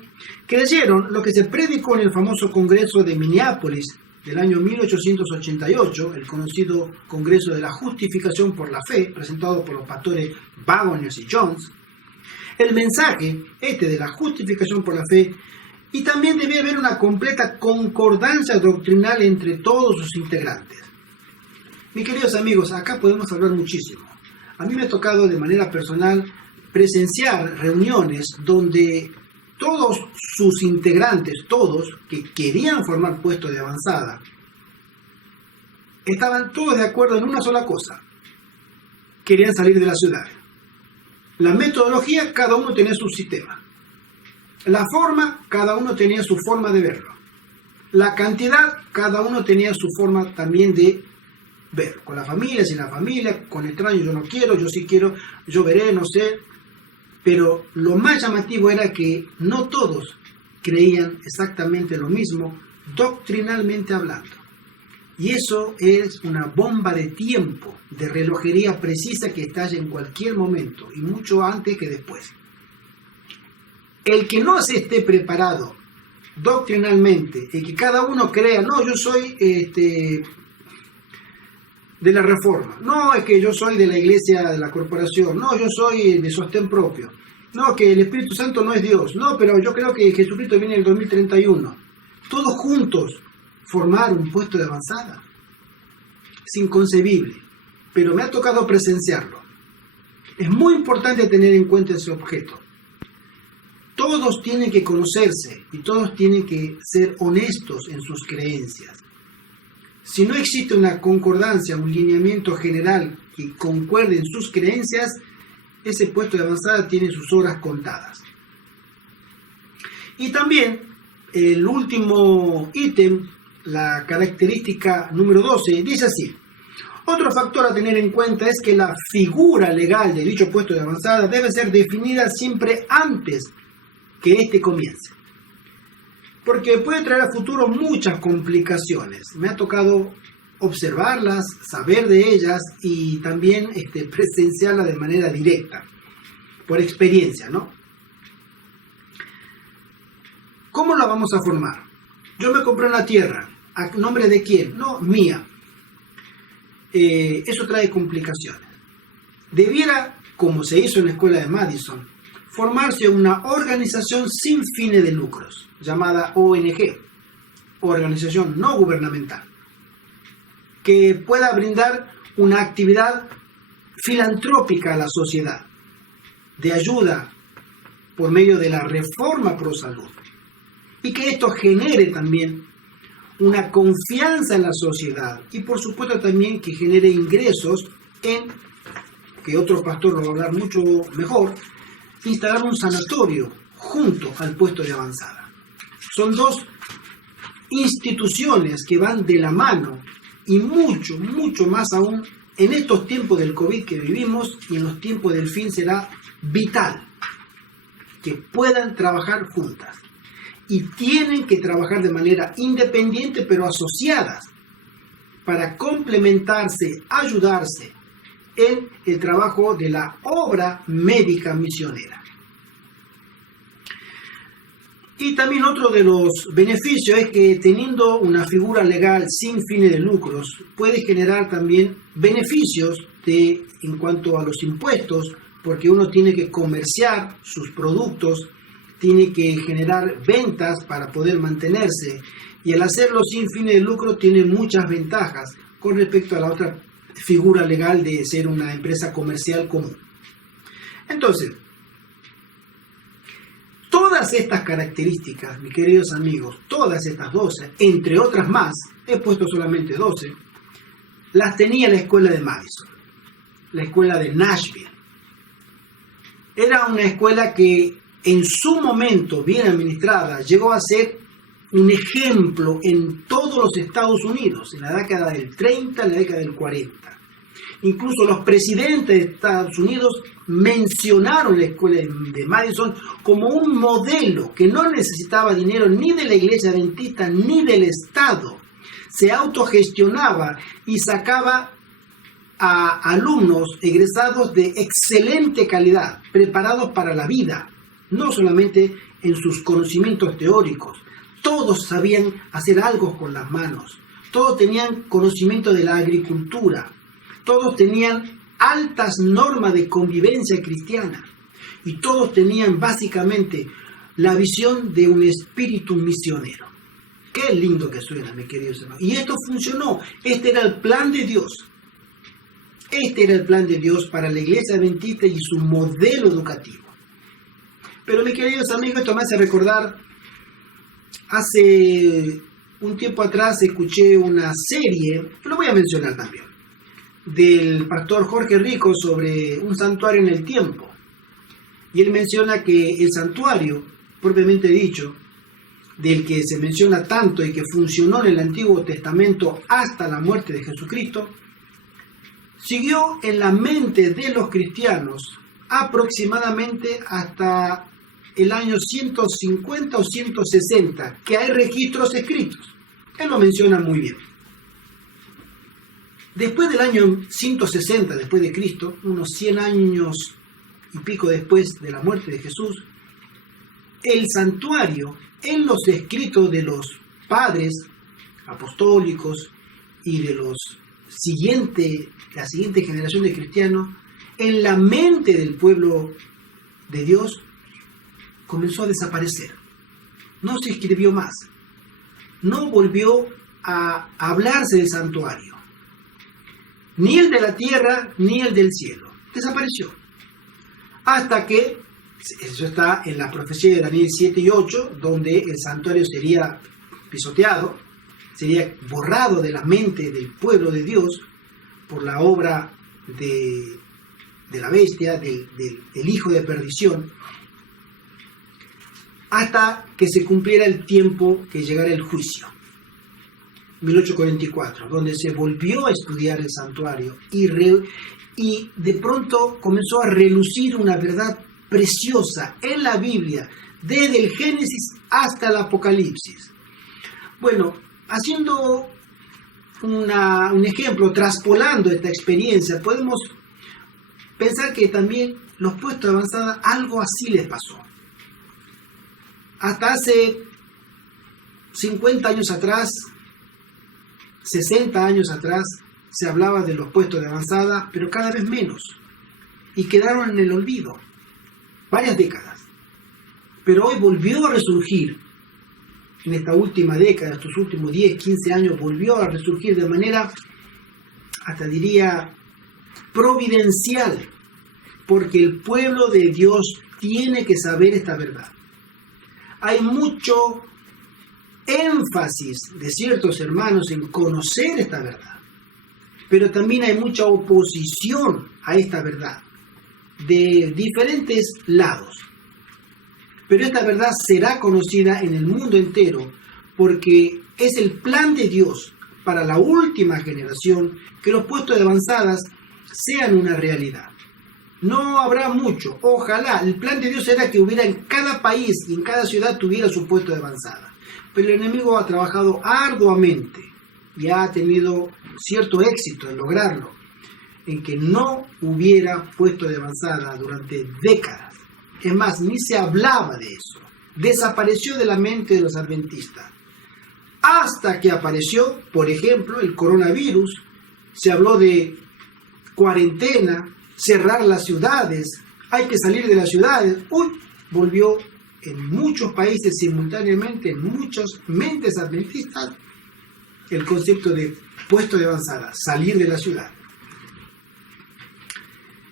creyeron lo que se predicó en el famoso Congreso de Minneapolis del año 1888, el conocido Congreso de la Justificación por la Fe, presentado por los pastores Waggoner y Jones. El mensaje de la justificación por la fe, y también debía haber una completa concordancia doctrinal entre todos sus integrantes. Mis queridos amigos, acá podemos hablar muchísimo. A mí me ha tocado de manera personal presenciar reuniones donde todos sus integrantes, todos que querían formar puestos de avanzada, estaban todos de acuerdo en una sola cosa: querían salir de la ciudad. La metodología, cada uno tenía su sistema. La forma, cada uno tenía su forma de verlo. La cantidad, cada uno tenía su forma también de verlo. Con la familia, sin la familia, con extraños yo no quiero, yo sí quiero, yo veré, no sé. Pero lo más llamativo era que no todos creían exactamente lo mismo, doctrinalmente hablando. Y eso es una bomba de tiempo, de relojería precisa que estalla en cualquier momento, y mucho antes que después. El que no se esté preparado doctrinalmente, el que cada uno crea, no, yo soy de la Reforma, no, es que yo soy de la Iglesia de la Corporación, no, yo soy de sostén propio, no, que el Espíritu Santo no es Dios, no, pero yo creo que Jesucristo viene en el 2031. Todos juntos formar un puesto de avanzada. Es inconcebible, pero me ha tocado presenciarlo. Es muy importante tener en cuenta ese objeto. Todos tienen que conocerse y todos tienen que ser honestos en sus creencias. Si no existe una concordancia, un lineamiento general que concuerde en sus creencias, ese puesto de avanzada tiene sus horas contadas. Y también el último ítem, la característica número 12, dice así: otro factor a tener en cuenta es que la figura legal de dicho puesto de avanzada debe ser definida siempre antes que éste comience, porque puede traer a futuro muchas complicaciones. Me ha tocado observarlas, saber de ellas y también presenciarlas de manera directa, por experiencia, ¿no? ¿Cómo la vamos a formar? Yo me compré una tierra, ¿a nombre de quién? No, mía. Eso trae complicaciones. Debiera, como se hizo en la escuela de Madison, formarse una organización sin fines de lucros, llamada ONG, organización no gubernamental, que pueda brindar una actividad filantrópica a la sociedad, de ayuda por medio de la reforma pro salud, y que esto genere también una confianza en la sociedad y por supuesto también que genere ingresos en, que otro pastor lo va a hablar mucho mejor, instalar un sanatorio junto al puesto de avanzada. Son dos instituciones que van de la mano y mucho, mucho más aún en estos tiempos del COVID que vivimos y en los tiempos del fin será vital que puedan trabajar juntas. Y tienen que trabajar de manera independiente pero asociadas para complementarse, ayudarse en el trabajo de la obra médica misionera. Y también otro de los beneficios es que teniendo una figura legal sin fines de lucros puede generar también beneficios en cuanto a los impuestos, porque uno tiene que comerciar sus productos, tiene que generar ventas para poder mantenerse, y al hacerlo sin fines de lucro tiene muchas ventajas con respecto a la otra figura legal de ser una empresa comercial común. Entonces, todas estas características, mis queridos amigos, todas estas 12, entre otras más, he puesto solamente 12, las tenía la escuela de Madison, la escuela de Nashville. Era una escuela que en su momento, bien administrada, llegó a ser un ejemplo en todos los Estados Unidos, en la década del 30, en la década del 40. Incluso los presidentes de Estados Unidos mencionaron la escuela de Madison como un modelo que no necesitaba dinero ni de la iglesia adventista ni del Estado. Se autogestionaba y sacaba a alumnos egresados de excelente calidad, preparados para la vida, no solamente en sus conocimientos teóricos. Todos sabían hacer algo con las manos, todos tenían conocimiento de la agricultura, todos tenían altas normas de convivencia cristiana y todos tenían básicamente la visión de un espíritu misionero. Qué lindo que suena, mis queridos hermanos. Y esto funcionó. Este era el plan de Dios. Este era el plan de Dios para la iglesia adventista y su modelo educativo. Pero, mis queridos amigos, esto me hace recordar, hace un tiempo atrás escuché una serie, lo voy a mencionar también, del pastor Jorge Rico sobre un santuario en el tiempo. Y él menciona que el santuario, propiamente dicho, del que se menciona tanto y que funcionó en el Antiguo Testamento hasta la muerte de Jesucristo, siguió en la mente de los cristianos aproximadamente hasta el año 150 o 160, que hay registros escritos. Él lo menciona muy bien. Después del año 160 después de Cristo, unos 100 años y pico después de la muerte de Jesús, el santuario, en los escritos de los padres apostólicos y de la siguiente generación de cristianos, en la mente del pueblo de Dios, comenzó a desaparecer. No se escribió más. No volvió a hablarse del santuario. Ni el de la tierra, ni el del cielo. Desapareció. Hasta que, eso está en la profecía de Daniel 7 y 8, donde el santuario sería pisoteado, sería borrado de la mente del pueblo de Dios por la obra de la bestia, del hijo de perdición, hasta que se cumpliera el tiempo que llegara el juicio, 1844, donde se volvió a estudiar el santuario y de pronto comenzó a relucir una verdad preciosa en la Biblia, desde el Génesis hasta el Apocalipsis. Bueno, haciendo un ejemplo, traspolando esta experiencia, podemos pensar que también los puestos de avanzada algo así les pasó. Hasta hace 50 años atrás, 60 años atrás, se hablaba de los puestos de avanzada, pero cada vez menos. Y quedaron en el olvido. Varias décadas. Pero hoy volvió a resurgir. En esta última década, estos últimos 10, 15 años, volvió a resurgir de manera, hasta diría, providencial. Porque el pueblo de Dios tiene que saber esta verdad. Hay mucho énfasis de ciertos hermanos en conocer esta verdad, pero también hay mucha oposición a esta verdad de diferentes lados. Pero esta verdad será conocida en el mundo entero porque es el plan de Dios para la última generación que los puestos de avanzadas sean una realidad. No habrá mucho, ojalá, el plan de Dios era que hubiera en cada país y en cada ciudad tuviera su puesto de avanzada. Pero el enemigo ha trabajado arduamente y ha tenido cierto éxito en lograrlo, en que no hubiera puesto de avanzada durante décadas. Es más, ni se hablaba de eso. Desapareció de la mente de los adventistas. Hasta que apareció, por ejemplo, el coronavirus, se habló de cuarentena, cerrar las ciudades, hay que salir de las ciudades. Volvió en muchos países simultáneamente, en muchas mentes adventistas, el concepto de puesto de avanzada, salir de la ciudad.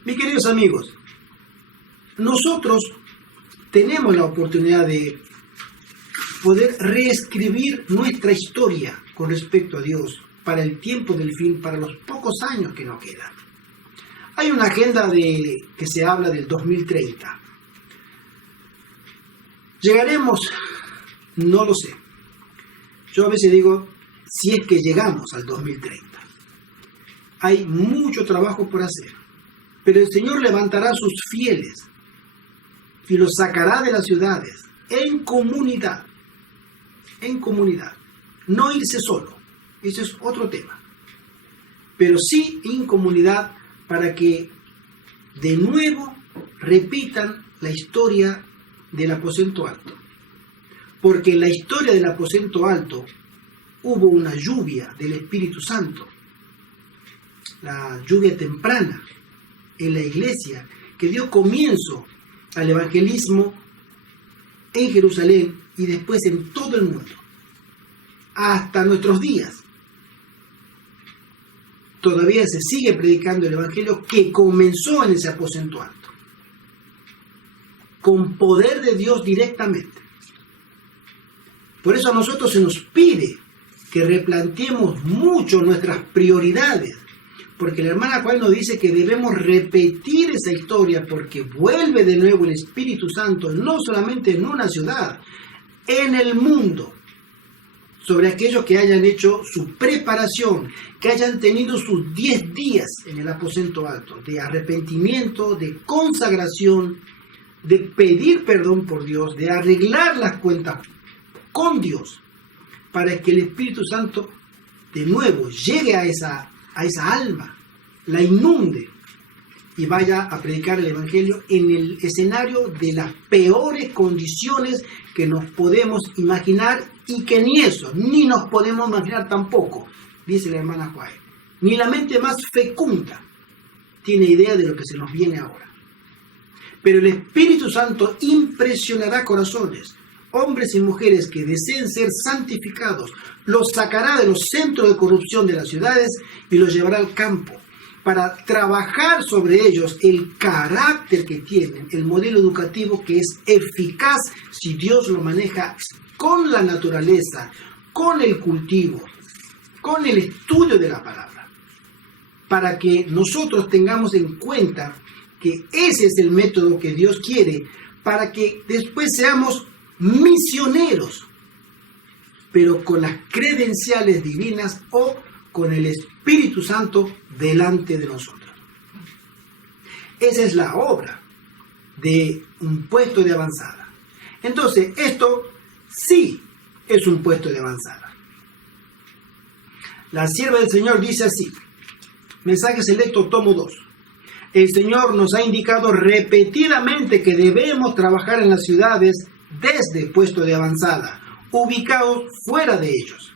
Mis queridos amigos, nosotros tenemos la oportunidad de poder reescribir nuestra historia con respecto a Dios para el tiempo del fin, para los pocos años que nos quedan. Hay una agenda que se habla del 2030. ¿Llegaremos? No lo sé. Yo a veces digo, si es que llegamos al 2030. Hay mucho trabajo por hacer. Pero el Señor levantará a sus fieles y los sacará de las ciudades en comunidad. En comunidad. No irse solo. Ese es otro tema. Pero sí en comunidad, para que de nuevo repitan la historia del aposento alto. Porque en la historia del aposento alto hubo una lluvia del Espíritu Santo, la lluvia temprana en la iglesia, que dio comienzo al evangelismo en Jerusalén y después en todo el mundo, hasta nuestros días. Todavía se sigue predicando el evangelio que comenzó en ese aposento alto, con poder de Dios directamente. Por eso a nosotros se nos pide que replanteemos mucho nuestras prioridades, Porque la hermana Juan nos dice que debemos repetir esa historia porque vuelve de nuevo el Espíritu Santo, no solamente en una ciudad, en el mundo, sobre aquellos que hayan hecho su preparación, que hayan tenido sus 10 días en el aposento alto, de arrepentimiento, de consagración, de pedir perdón por Dios, de arreglar las cuentas con Dios, para que el Espíritu Santo de nuevo llegue a esa alma, la inunde y vaya a predicar el Evangelio en el escenario de las peores condiciones que nos podemos imaginar y que ni eso, ni nos podemos imaginar tampoco, dice la hermana Juárez. Ni la mente más fecunda tiene idea de lo que se nos viene ahora. Pero el Espíritu Santo impresionará corazones, hombres y mujeres que deseen ser santificados, los sacará de los centros de corrupción de las ciudades y los llevará al campo para trabajar sobre ellos el carácter que tienen, el modelo educativo que es eficaz si Dios lo maneja con la naturaleza, con el cultivo, con el estudio de la palabra, para que nosotros tengamos en cuenta que ese es el método que Dios quiere, para que después seamos misioneros, pero con las credenciales divinas o con el Espíritu Santo delante de nosotros. Esa es la obra de un puesto de avanzada. Entonces, esto sí es un puesto de avanzada. La sierva del Señor dice así, mensaje selecto, tomo 2. El Señor nos ha indicado repetidamente que debemos trabajar en las ciudades desde puesto de avanzada, ubicados fuera de ellos.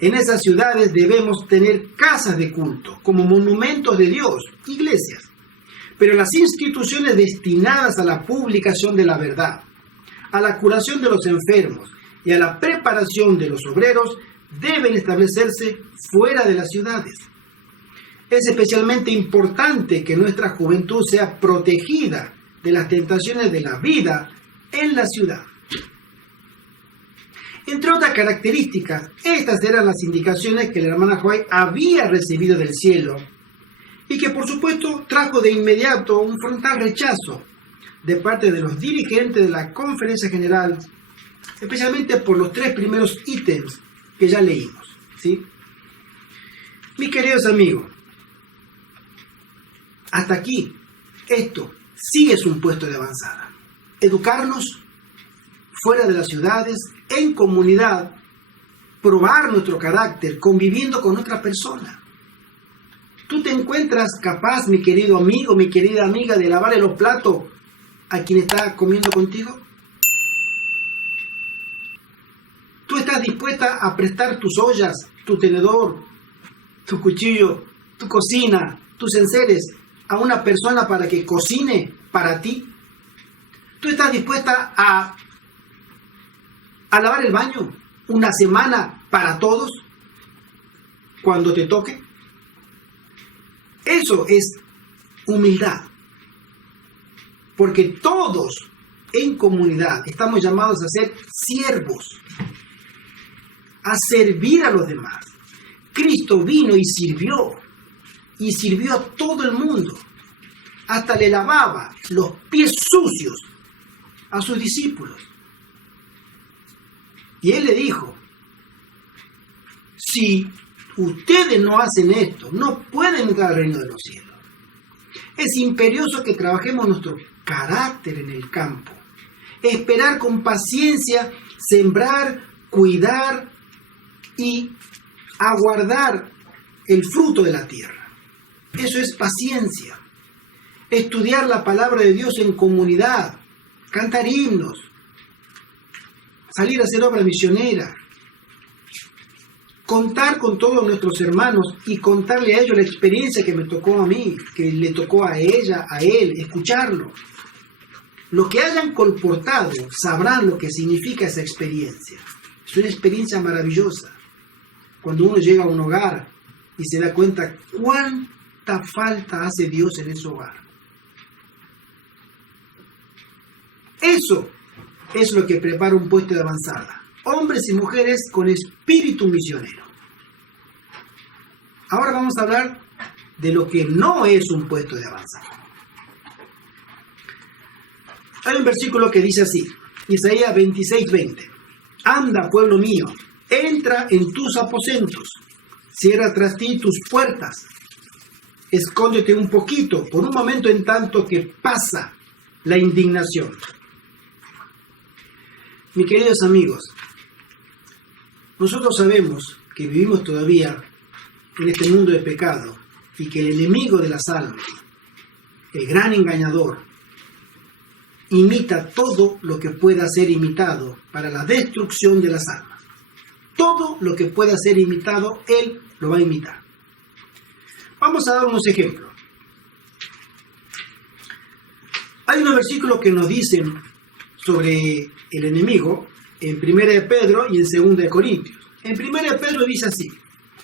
En esas ciudades debemos tener casas de culto, como monumentos de Dios, iglesias. Pero las instituciones destinadas a la publicación de la verdad, a la curación de los enfermos y a la preparación de los obreros deben establecerse fuera de las ciudades. Es especialmente importante que nuestra juventud sea protegida de las tentaciones de la vida en la ciudad. Entre otras características, estas eran las indicaciones que la hermana White había recibido del cielo y que por supuesto trajo de inmediato un frontal rechazo de parte de los dirigentes de la Conferencia General, especialmente por los 3 primeros ítems que ya leímos, ¿sí? Mis queridos amigos, hasta aquí, esto sí es un puesto de avanzada. Educarnos fuera de las ciudades, en comunidad, probar nuestro carácter, conviviendo con otra persona. ¿Tú te encuentras capaz, mi querido amigo, mi querida amiga, de lavarle los platos a quien está comiendo contigo? ¿Tú estás dispuesta a prestar tus ollas, tu tenedor, tu cuchillo, tu cocina, tus enseres a una persona para que cocine para ti? ¿Tú estás dispuesta a lavar el baño una semana para todos cuando te toque? Eso es humildad. Porque todos en comunidad estamos llamados a ser siervos, a servir a los demás. Cristo vino y sirvió a todo el mundo. Hasta le lavaba los pies sucios a sus discípulos. Y él le dijo, si ustedes no hacen esto, no pueden entrar al reino de los cielos. Es imperioso que trabajemos nuestro carácter en el campo. Esperar con paciencia, sembrar, cuidar y aguardar el fruto de la tierra. Eso es paciencia. Estudiar la palabra de Dios en comunidad, cantar himnos, salir a hacer obra misionera, contar con todos nuestros hermanos y contarle a ellos la experiencia que me tocó a mí, que le tocó a ella, a él, escucharlo. Los que hayan colportado sabrán lo que significa esa experiencia. Es una experiencia maravillosa. Cuando uno llega a un hogar y se da cuenta cuánta falta hace Dios en ese hogar. Eso es lo que prepara un puesto de avanzada. Hombres y mujeres con espíritu misionero. Ahora vamos a hablar de lo que no es un puesto de avanzada. Hay un versículo que dice así, Isaías 26:20. Anda, pueblo mío, entra en tus aposentos, cierra tras ti tus puertas, escóndete un poquito, por un momento en tanto que pasa la indignación. Mis queridos amigos, nosotros sabemos que vivimos todavía en este mundo de pecado y que el enemigo de las almas, el gran engañador, imita todo lo que pueda ser imitado para la destrucción de las almas. Todo lo que pueda ser imitado, él lo va a imitar. Vamos a dar unos ejemplos. Hay unos versículos que nos dicen sobre el enemigo en 1 de Pedro y en 2 de Corintios. En 1 de Pedro dice así: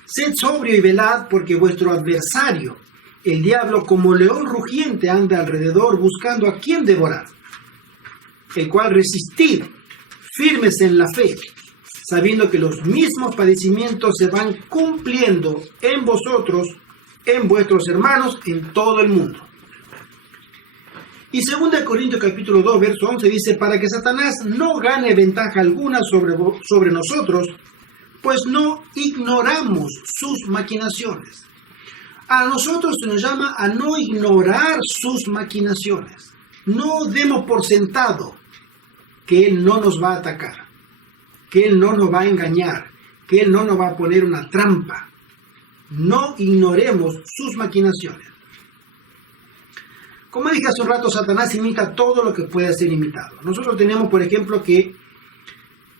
sed sobrio y velad, porque vuestro adversario, el diablo, como león rugiente, anda alrededor buscando a quien devorar, el cual resistid, firmes en la fe, sabiendo que los mismos padecimientos se van cumpliendo en vosotros, en vuestros hermanos, en todo el mundo. Y 2 Corintios capítulo 2, verso 11 dice: para que Satanás no gane ventaja alguna sobre nosotros, pues no ignoramos sus maquinaciones. A nosotros se nos llama a no ignorar sus maquinaciones. No demos por sentado que Él no nos va a atacar, que Él no nos va a engañar, que Él no nos va a poner una trampa. No ignoremos sus maquinaciones. Como dije hace un rato, Satanás imita todo lo que pueda ser imitado. Nosotros tenemos, por ejemplo, que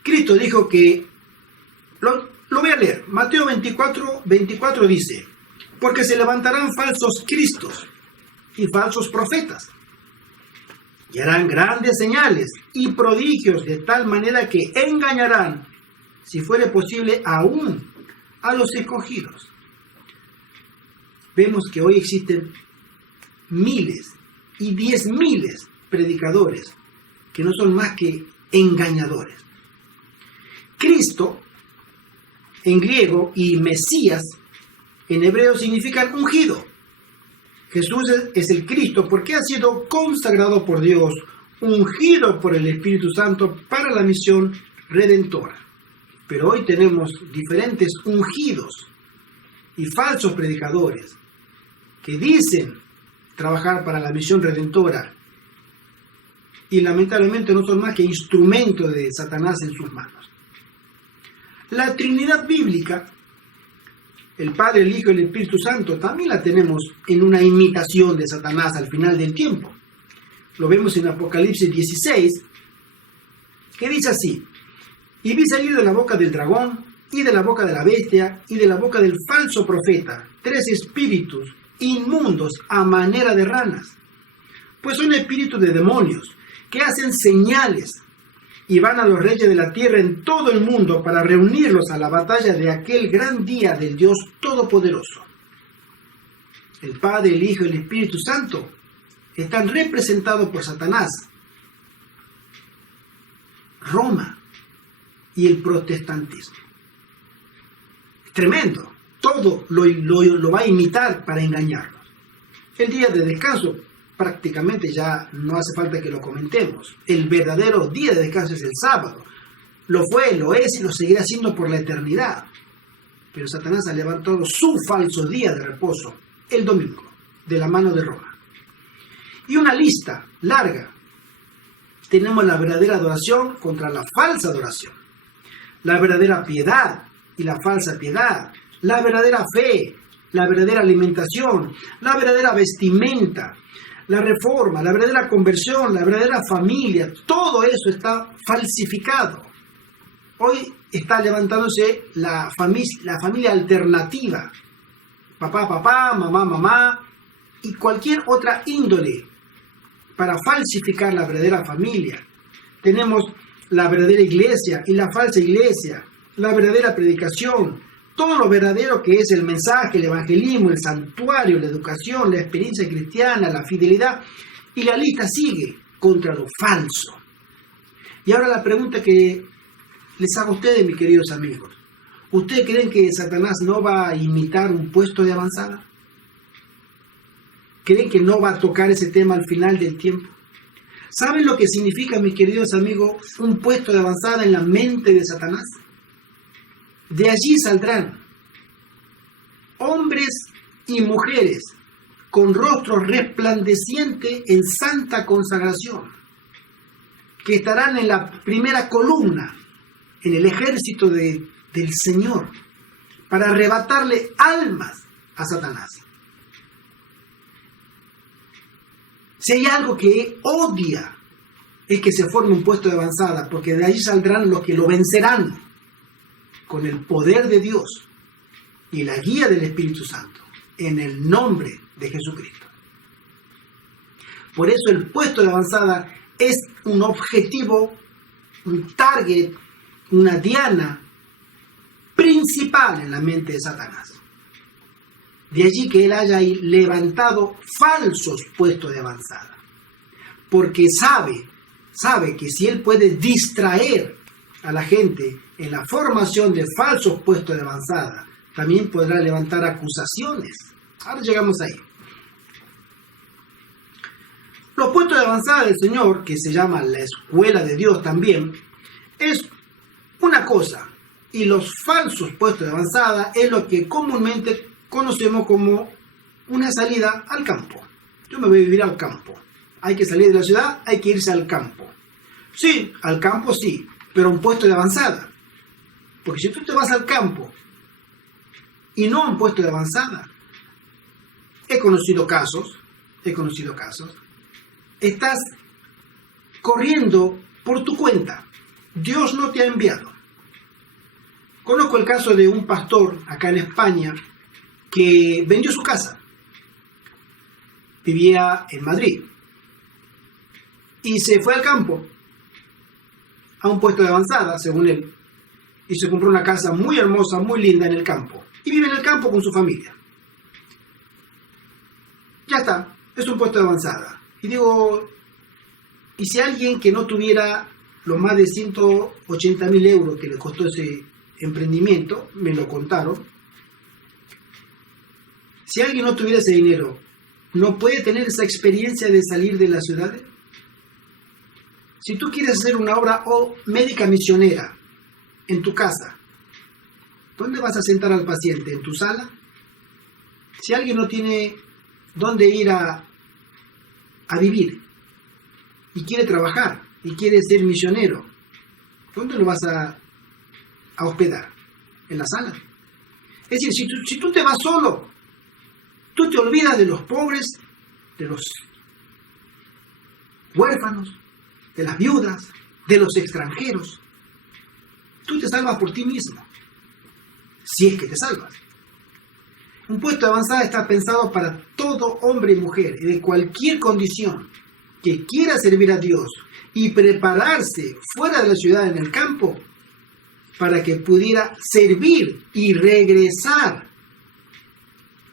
Cristo dijo que, lo voy a leer, Mateo 24 dice: porque se levantarán falsos cristos y falsos profetas, y harán grandes señales y prodigios, de tal manera que engañarán, si fuere posible, aún a los escogidos. Vemos que hoy existen miles y 10.000 predicadores que no son más que engañadores. Cristo en griego y Mesías en hebreo significan ungido. Jesús es el Cristo porque ha sido consagrado por Dios, ungido por el Espíritu Santo para la misión redentora. Pero hoy tenemos diferentes ungidos y falsos predicadores que dicen trabajar para la misión redentora y lamentablemente no son más que instrumentos de Satanás en sus manos. La Trinidad bíblica, el Padre, el Hijo y el Espíritu Santo, también la tenemos en una imitación de Satanás al final del tiempo. Lo vemos en Apocalipsis 16, que dice así: y vi salir de la boca del dragón, y de la boca de la bestia, y de la boca del falso profeta, 3 espíritus inmundos a manera de ranas, pues son espíritus de demonios, que hacen señales, y van a los reyes de la tierra en todo el mundo para reunirlos a la batalla de aquel gran día del Dios Todopoderoso. El Padre, el Hijo y el Espíritu Santo están representados por Satanás, Roma y el protestantismo. Tremendo. Todo lo va a imitar para engañarnos. El día de descanso prácticamente ya no hace falta que lo comentemos. El verdadero día de descanso es el sábado. Lo fue, lo es y lo seguirá siendo por la eternidad. Pero Satanás ha levantado su falso día de reposo, el domingo, de la mano de Roma. Y una lista larga. Tenemos la verdadera adoración contra la falsa adoración, la verdadera piedad y la falsa piedad, la verdadera fe, la verdadera alimentación, la verdadera vestimenta, la reforma, la verdadera conversión, la verdadera familia. Todo eso está falsificado. Hoy está levantándose la familia alternativa. Papá, papá, mamá, mamá y cualquier otra índole para falsificar la verdadera familia. Tenemos la verdadera iglesia y la falsa iglesia, la verdadera predicación, todo lo verdadero que es el mensaje, el evangelismo, el santuario, la educación, la experiencia cristiana, la fidelidad, y la lista sigue contra lo falso. Y ahora la pregunta que les hago a ustedes, mis queridos amigos: ¿ustedes creen que Satanás no va a imitar un puesto de avanzada? ¿Creen que no va a tocar ese tema al final del tiempo? ¿Saben lo que significa, mis queridos amigos, un puesto de avanzada en la mente de Satanás? De allí saldrán hombres y mujeres con rostro resplandeciente en santa consagración, que estarán en la primera columna, en el ejército del Señor, para arrebatarle almas a Satanás. Si hay algo que odia, es que se forme un puesto de avanzada, porque de ahí saldrán los que lo vencerán con el poder de Dios y la guía del Espíritu Santo, en el nombre de Jesucristo. Por eso el puesto de avanzada es un objetivo, un target, una diana principal en la mente de Satanás. De allí que él haya levantado falsos puestos de avanzada, porque sabe que si él puede distraer a la gente en la formación de falsos puestos de avanzada, también podrá levantar acusaciones. Ahora llegamos ahí. Los puestos de avanzada del Señor, que se llama la escuela de Dios también, es una cosa, y los falsos puestos de avanzada es lo que comúnmente conocemos como una salida al campo. Yo me voy a vivir al campo. Hay que salir de la ciudad, hay que irse al campo. Sí, al campo sí, pero un puesto de avanzada. Porque si tú te vas al campo y no a un puesto de avanzada, he conocido casos, estás corriendo por tu cuenta. Dios no te ha enviado. Conozco el caso de un pastor acá en España que vendió su casa. Vivía en Madrid. Y se fue al campo, a un puesto de avanzada, según él. Y se compró una casa muy hermosa, muy linda en el campo. Y vive en el campo con su familia. Ya está, es un puesto de avanzada. Y digo, ¿y si alguien que no tuviera los más de 180.000 euros que le costó ese emprendimiento, me lo contaron, si alguien no tuviera ese dinero, ¿no puede tener esa experiencia de salir de las ciudades? Si tú quieres hacer una obra médica misionera en tu casa, ¿dónde vas a sentar al paciente? ¿En tu sala? Si alguien no tiene dónde ir a vivir y quiere trabajar y quiere ser misionero, ¿dónde lo vas a hospedar? En la sala. Es decir, si tú te vas solo, tú te olvidas de los pobres, de los huérfanos, de las viudas, de los extranjeros. Tú te salvas por ti mismo, si es que te salvas. Un puesto de avanzada está pensado para todo hombre y mujer de cualquier condición que quiera servir a Dios y prepararse fuera de la ciudad en el campo para que pudiera servir y regresar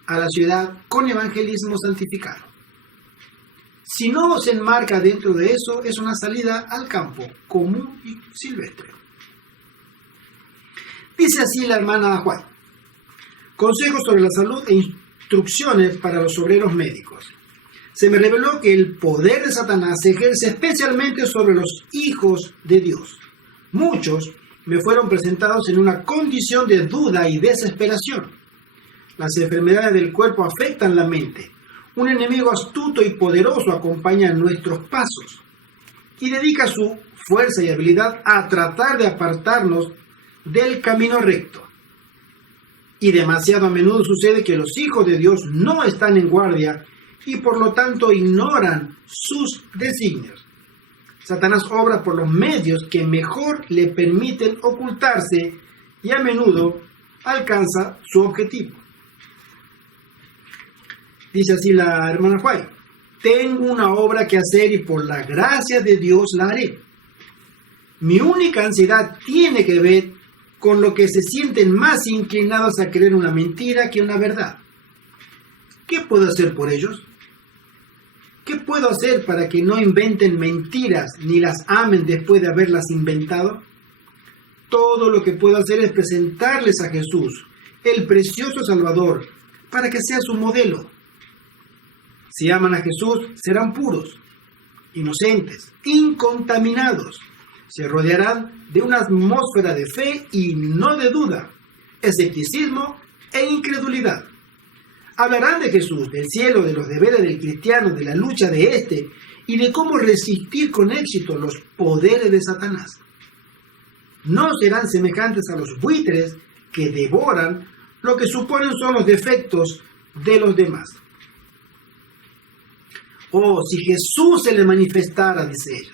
a la ciudad con evangelismo santificado. Si no se enmarca dentro de eso, es una salida al campo común y silvestre. Dice así la hermana White: consejos sobre la salud e instrucciones para los obreros médicos. Se me reveló que el poder de Satanás se ejerce especialmente sobre los hijos de Dios. Muchos me fueron presentados en una condición de duda y desesperación. Las enfermedades del cuerpo afectan la mente. Un enemigo astuto y poderoso acompaña nuestros pasos y dedica su fuerza y habilidad a tratar de apartarnos del camino recto. Y demasiado a menudo sucede que los hijos de Dios no están en guardia y por lo tanto ignoran sus designios. Satanás obra por los medios que mejor le permiten ocultarse y a menudo alcanza su objetivo. Dice así la hermana White: tengo una obra que hacer y por la gracia de Dios la haré. Mi única ansiedad tiene que ver con lo que se sienten más inclinados a creer una mentira que una verdad. ¿Qué puedo hacer por ellos? ¿Qué puedo hacer para que no inventen mentiras ni las amen después de haberlas inventado? Todo lo que puedo hacer es presentarles a Jesús, el precioso Salvador, para que sea su modelo. Si aman a Jesús, serán puros, inocentes, incontaminados. Se rodearán de una atmósfera de fe y no de duda, escepticismo e incredulidad. Hablarán de Jesús, del cielo, de los deberes del cristiano, de la lucha de éste y de cómo resistir con éxito los poderes de Satanás. No serán semejantes a los buitres que devoran lo que suponen son los defectos de los demás. Oh, si Jesús se le manifestara, dice ella.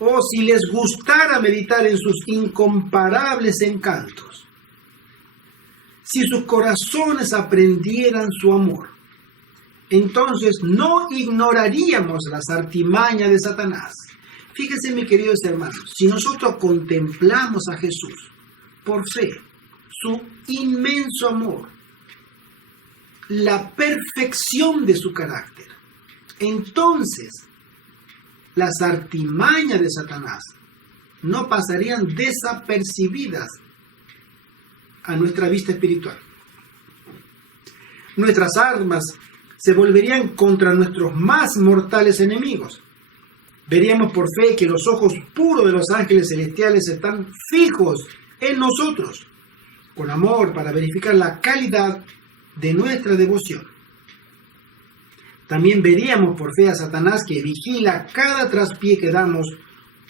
Oh, si les gustara meditar en sus incomparables encantos. Si sus corazones aprendieran su amor, entonces no ignoraríamos las artimañas de Satanás. Fíjense, mis queridos hermanos, si nosotros contemplamos a Jesús por fe, su inmenso amor, la perfección de su carácter, entonces las artimañas de Satanás no pasarían desapercibidas a nuestra vista espiritual. Nuestras armas se volverían contra nuestros más mortales enemigos. Veríamos por fe que los ojos puros de los ángeles celestiales están fijos en nosotros, con amor para verificar la calidad de nuestra devoción. También veríamos por fe a Satanás que vigila cada traspié que damos,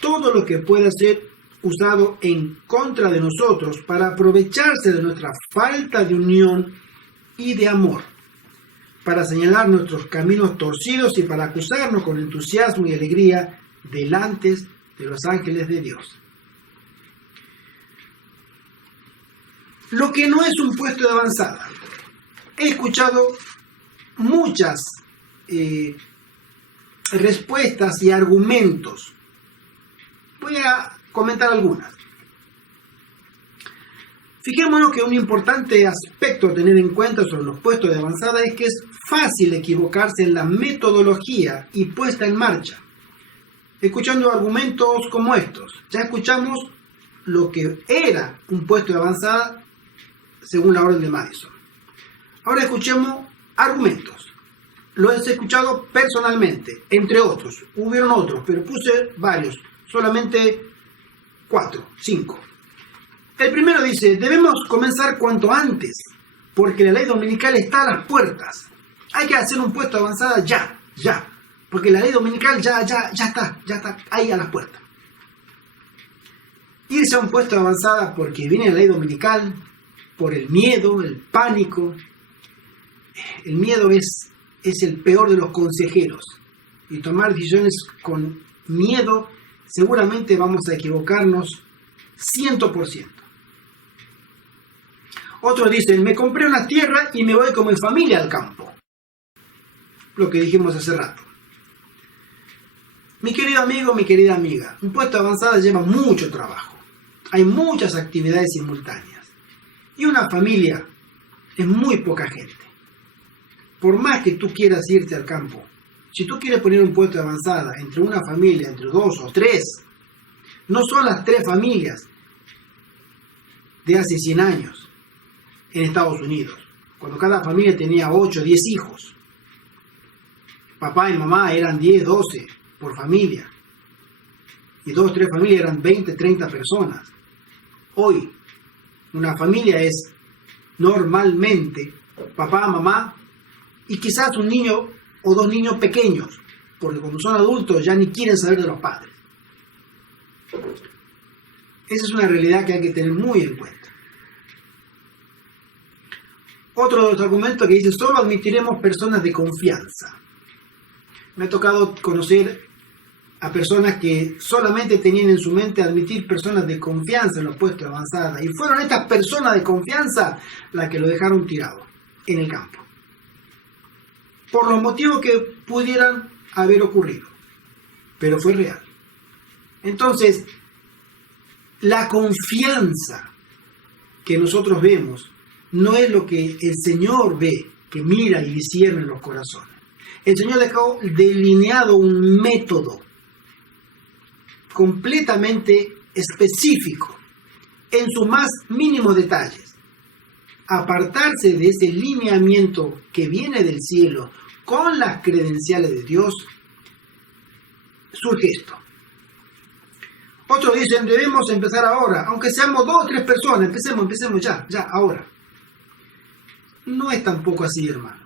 todo lo que pueda ser usado en contra de nosotros para aprovecharse de nuestra falta de unión y de amor, para señalar nuestros caminos torcidos y para acusarnos con entusiasmo y alegría delante de los ángeles de Dios. Lo que no es un puesto de avanzada. He escuchado muchas respuestas y argumentos. Voy a comentar algunas. Fijémonos que un importante aspecto a tener en cuenta sobre los puestos de avanzada es que es fácil equivocarse en la metodología y puesta en marcha. Escuchando argumentos como estos, ya escuchamos lo que era un puesto de avanzada según la orden de Madison. Ahora escuchemos argumentos. Lo he escuchado personalmente, entre otros. Hubieron otros, pero puse varios, solamente 4, 5. El primero dice, debemos comenzar cuanto antes, porque la ley dominical está a las puertas. Hay que hacer un puesto de avanzada ya, porque la ley dominical ya está ahí a las puertas. Irse a un puesto de avanzada porque viene la ley dominical, por el miedo, el pánico. El miedo es el peor de los consejeros. Y tomar decisiones con miedo, seguramente vamos a equivocarnos 100%. Otros dicen, me compré una tierra y me voy con mi familia al campo. Lo que dijimos hace rato. Mi querido amigo, mi querida amiga, un puesto de avanzada lleva mucho trabajo. Hay muchas actividades simultáneas. Y una familia es muy poca gente. Por más que tú quieras irte al campo, si tú quieres poner un puesto de avanzada entre una familia, entre 2 o 3, no son las 3 familias de hace 100 años en Estados Unidos, cuando cada familia tenía 8 o 10 hijos. Papá y mamá eran 10, 12 por familia. Y 2 o 3 familias eran 20, 30 personas. Hoy, una familia es normalmente papá, mamá y quizás un niño o 2 niños pequeños, porque cuando son adultos ya ni quieren saber de los padres. Esa es una realidad que hay que tener muy en cuenta. Otro de los argumentos que dice, solo admitiremos personas de confianza. Me ha tocado conocer a personas que solamente tenían en su mente admitir personas de confianza en los puestos de avanzada. Y fueron estas personas de confianza las que lo dejaron tirado en el campo. Por los motivos que pudieran haber ocurrido. Pero fue real. Entonces, la confianza que nosotros vemos no es lo que el Señor ve, que mira y discierne los corazones. El Señor dejó delineado un método completamente específico en sus más mínimos detalles. Apartarse de ese lineamiento que viene del cielo con las credenciales de Dios, surge esto. Otros dicen, debemos empezar ahora, aunque seamos 2 o 3 personas, empecemos ya, ahora. No es tampoco así, hermano,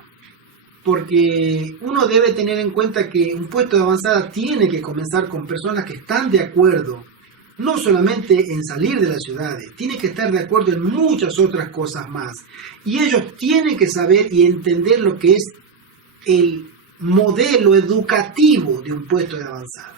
porque uno debe tener en cuenta que un puesto de avanzada tiene que comenzar con personas que están de acuerdo, no solamente en salir de las ciudades, tiene que estar de acuerdo en muchas otras cosas más. Y ellos tienen que saber y entender lo que es el modelo educativo de un puesto de avanzada.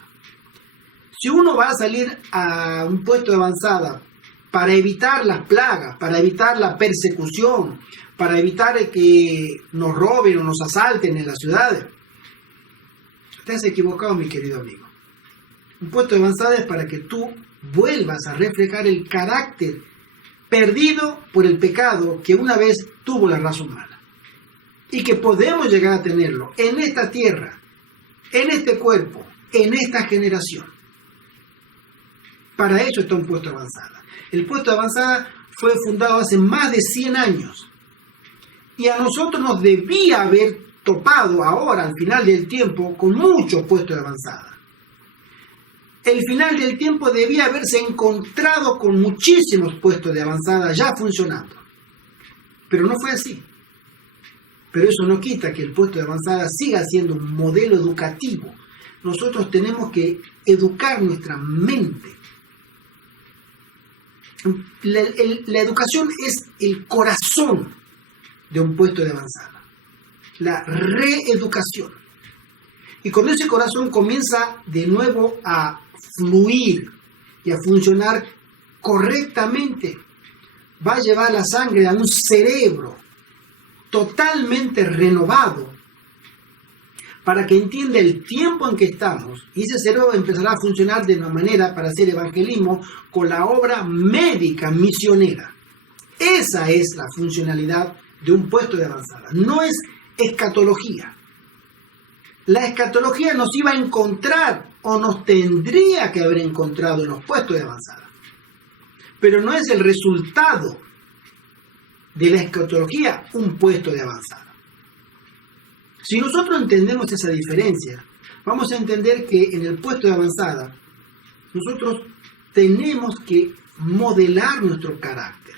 Si uno va a salir a un puesto de avanzada para evitar las plagas, para evitar la persecución, para evitar que nos roben o nos asalten en las ciudades, estás equivocado, mi querido amigo. Un puesto de avanzada es para que tú vuelvas a reflejar el carácter perdido por el pecado que una vez tuvo la raza humana. Y que podemos llegar a tenerlo en esta tierra, en este cuerpo, en esta generación. Para eso está un puesto de avanzada. El puesto de avanzada fue fundado hace más de 100 años. Y a nosotros nos debía haber topado ahora, al final del tiempo, con muchos puestos de avanzada. El final del tiempo debía haberse encontrado con muchísimos puestos de avanzada ya funcionando. Pero no fue así. Pero eso no quita que el puesto de avanzada siga siendo un modelo educativo. Nosotros tenemos que educar nuestra mente. La educación es el corazón de un puesto de avanzada. La reeducación. Y con ese corazón comienza de nuevo a fluir y a funcionar correctamente. Va a llevar la sangre a un cerebro totalmente renovado para que entienda el tiempo en que estamos, y ese cerebro empezará a funcionar de una manera para hacer evangelismo con la obra médica misionera. Esa es la funcionalidad de un puesto de avanzada. No es escatología. La escatología nos iba a encontrar o nos tendría que haber encontrado en los puestos de avanzada. Pero no es el resultado de la escatología un puesto de avanzada. Si nosotros entendemos esa diferencia, vamos a entender que en el puesto de avanzada nosotros tenemos que modelar nuestro carácter.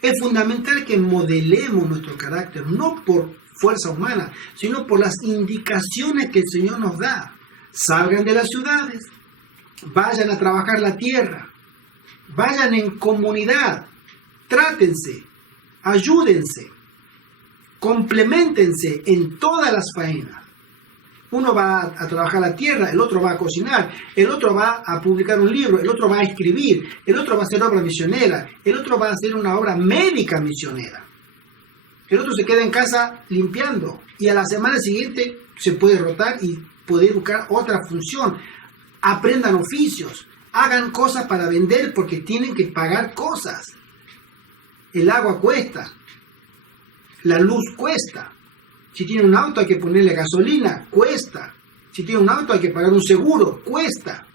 Es fundamental que modelemos nuestro carácter, no por fuerza humana, sino por las indicaciones que el Señor nos da. Salgan de las ciudades, vayan a trabajar la tierra, vayan en comunidad, trátense, ayúdense, compleméntense en todas las faenas. Uno va a trabajar la tierra, el otro va a cocinar, el otro va a publicar un libro, el otro va a escribir, el otro va a hacer obra misionera, el otro va a hacer una obra médica misionera. El otro se queda en casa limpiando y a la semana siguiente se puede rotar y poder buscar otra función. Aprendan oficios, hagan cosas para vender porque tienen que pagar cosas. El agua cuesta, la luz cuesta. Si tiene un auto hay que ponerle gasolina, cuesta. Si tiene un auto hay que pagar un seguro, cuesta.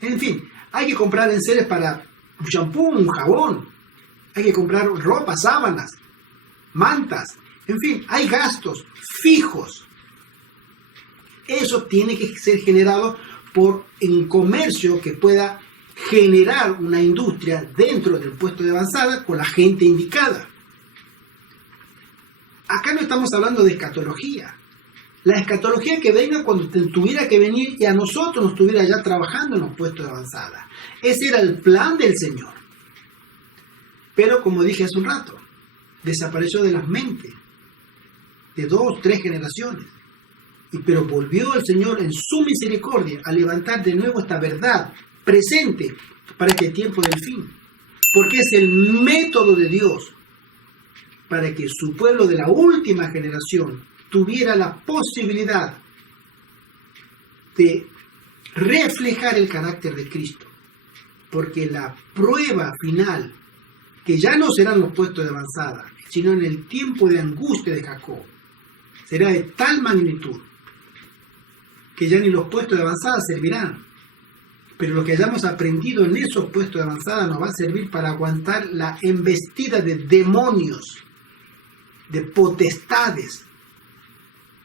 En fin, hay que comprar enseres para un champú, un jabón. Hay que comprar ropa, sábanas, mantas. En fin, hay gastos fijos. Eso tiene que ser generado por un comercio que pueda generar una industria dentro del puesto de avanzada con la gente indicada. Acá no estamos hablando de escatología. La escatología que venga cuando tuviera que venir y a nosotros nos estuviera ya trabajando en los puestos de avanzada. Ese era el plan del Señor. Pero como dije hace un rato, desapareció de las mentes de 2, 3 generaciones. Pero volvió el Señor en su misericordia a levantar de nuevo esta verdad presente para este tiempo del fin. Porque es el método de Dios para que su pueblo de la última generación tuviera la posibilidad de reflejar el carácter de Cristo. Porque la prueba final, que ya no serán los puestos de avanzada, sino en el tiempo de angustia de Jacob, será de tal magnitud que ya ni los puestos de avanzada servirán. Pero lo que hayamos aprendido en esos puestos de avanzada nos va a servir para aguantar la embestida de demonios, de potestades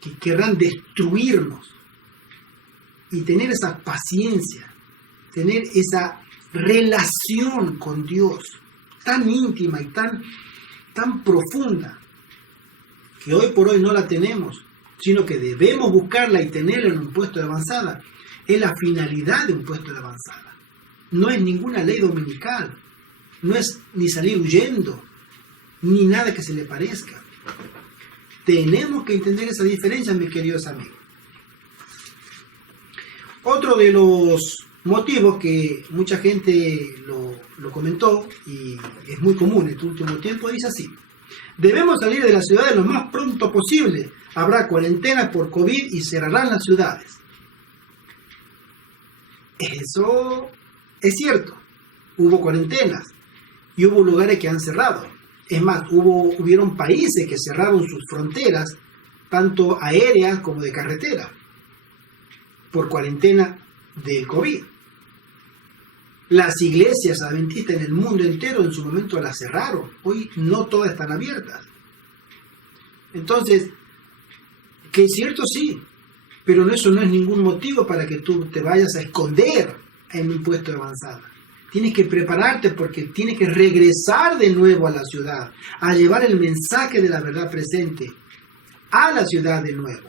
que querrán destruirnos. Y tener esa paciencia, tener esa relación con Dios tan íntima y tan profunda, que hoy por hoy no la tenemos, sino que debemos buscarla y tenerla en un puesto de avanzada. Es la finalidad de un puesto de avanzada. No es ninguna ley dominical, no es ni salir huyendo, ni nada que se le parezca. Tenemos que entender esa diferencia, mis queridos amigos. Otro de los motivos que mucha gente lo comentó, y es muy común en este último tiempo, dice así: debemos salir de las ciudades lo más pronto posible. Habrá cuarentena por COVID y cerrarán las ciudades. Eso es cierto. Hubo cuarentenas y hubo lugares que han cerrado. Es más, hubieron países que cerraron sus fronteras, tanto aéreas como de carretera, por cuarentena del COVID. Las iglesias adventistas en el mundo entero en su momento las cerraron. Hoy no todas están abiertas. Entonces, que es cierto, sí, pero eso no es ningún motivo para que tú te vayas a esconder en un puesto de avanzada. Tienes que prepararte porque tienes que regresar de nuevo a la ciudad, a llevar el mensaje de la verdad presente a la ciudad de nuevo,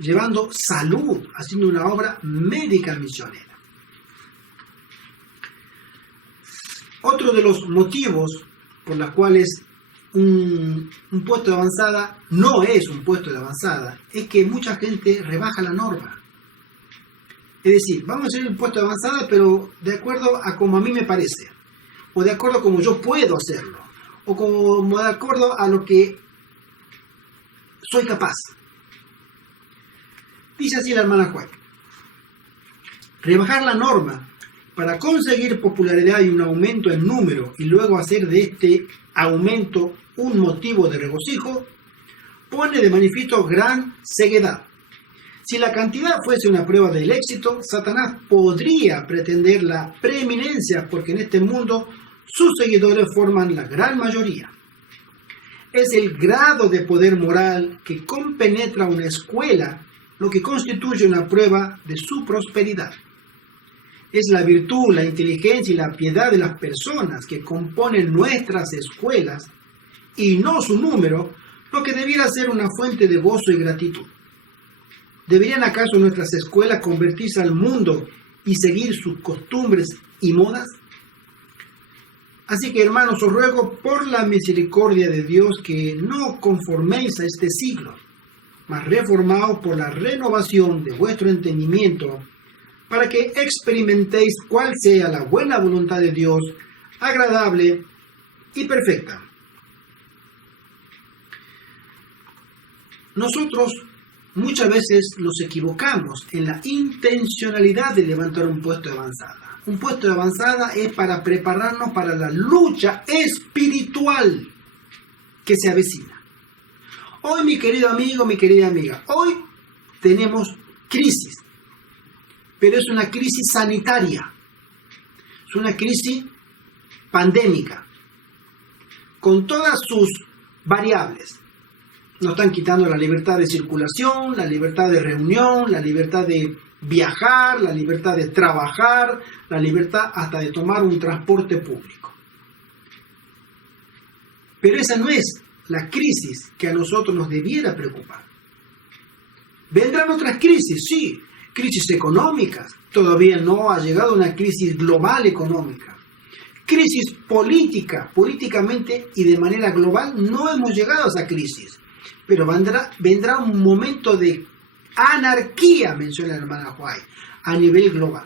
llevando salud, haciendo una obra médica misionera. Otro de los motivos por los cuales un puesto de avanzada no es un puesto de avanzada es que mucha gente rebaja la norma. Es decir, vamos a hacer un puesto de avanzada, pero de acuerdo a como a mí me parece, o de acuerdo a como yo puedo hacerlo, o como de acuerdo a lo que soy capaz. Dice así la hermana White: rebajar la norma para conseguir popularidad y un aumento en número y luego hacer de este aumento un motivo de regocijo, pone de manifiesto gran ceguedad. Si la cantidad fuese una prueba del éxito, Satanás podría pretender la preeminencia porque en este mundo sus seguidores forman la gran mayoría. Es el grado de poder moral que compenetra una escuela lo que constituye una prueba de su prosperidad. Es la virtud, la inteligencia y la piedad de las personas que componen nuestras escuelas, y no su número, lo que debiera ser una fuente de gozo y gratitud. ¿Deberían acaso nuestras escuelas convertirse al mundo y seguir sus costumbres y modas? Así que, hermanos, os ruego por la misericordia de Dios que no conforméis a este siglo, mas reformaos por la renovación de vuestro entendimiento, para que experimentéis cuál sea la buena voluntad de Dios, agradable y perfecta. Nosotros muchas veces nos equivocamos en la intencionalidad de levantar un puesto de avanzada. Un puesto de avanzada es para prepararnos para la lucha espiritual que se avecina. Hoy, mi querido amigo, mi querida amiga, hoy tenemos crisis, pero es una crisis sanitaria, es una crisis pandémica, con todas sus variables. Nos están quitando la libertad de circulación, la libertad de reunión, la libertad de viajar, la libertad de trabajar, la libertad hasta de tomar un transporte público. Pero esa no es la crisis que a nosotros nos debiera preocupar. Vendrán otras crisis, sí, crisis económicas. Todavía no ha llegado una crisis global económica. Crisis política, políticamente y de manera global no hemos llegado a esa crisis. Pero vendrá un momento de anarquía, menciona la hermana White, a nivel global.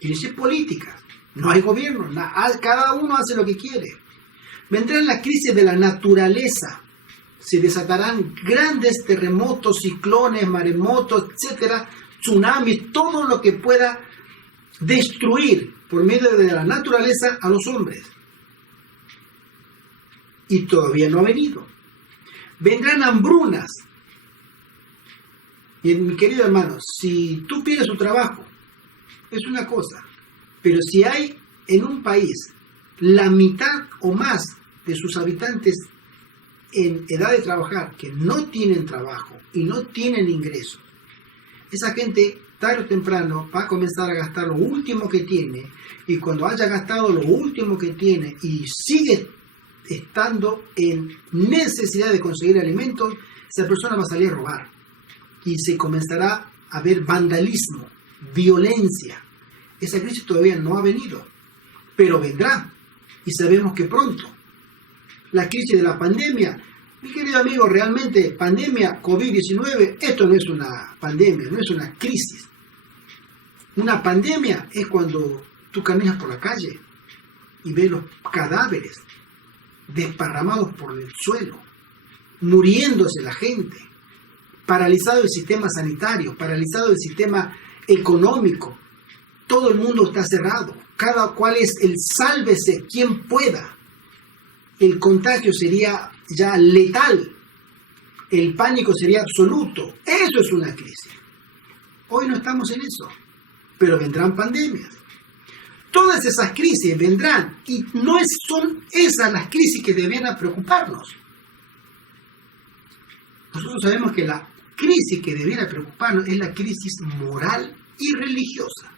Crisis política, no hay gobierno, cada uno hace lo que quiere. Vendrán las crisis de la naturaleza, se desatarán grandes terremotos, ciclones, maremotos, etcétera, tsunamis, todo lo que pueda destruir por medio de la naturaleza a los hombres. Y todavía no ha venido. Vendrán hambrunas. Y mi querido hermano, si tú pierdes tu trabajo, es una cosa. Pero si hay en un país la mitad o más de sus habitantes en edad de trabajar, que no tienen trabajo y no tienen ingresos, esa gente tarde o temprano va a comenzar a gastar lo último que tiene, y cuando haya gastado lo último que tiene y sigue estando en necesidad de conseguir alimentos, esa persona va a salir a robar y se comenzará a ver vandalismo, violencia. Esa crisis todavía no ha venido, pero vendrá, y sabemos que pronto. La crisis de la pandemia, mi querido amigo, realmente pandemia COVID-19, esto no es una pandemia, no es una crisis. Una pandemia es cuando tú caminas por la calle y ves los cadáveres desparramados por el suelo, muriéndose la gente, paralizado el sistema sanitario, paralizado el sistema económico, todo el mundo está cerrado, cada cual es el sálvese quien pueda. El contagio sería ya letal, el pánico sería absoluto. Eso es una crisis. Hoy no estamos en eso, pero vendrán pandemias. Todas esas crisis vendrán, y no son esas las crisis que debieran preocuparnos. Nosotros sabemos que la crisis que debiera preocuparnos es la crisis moral y religiosa.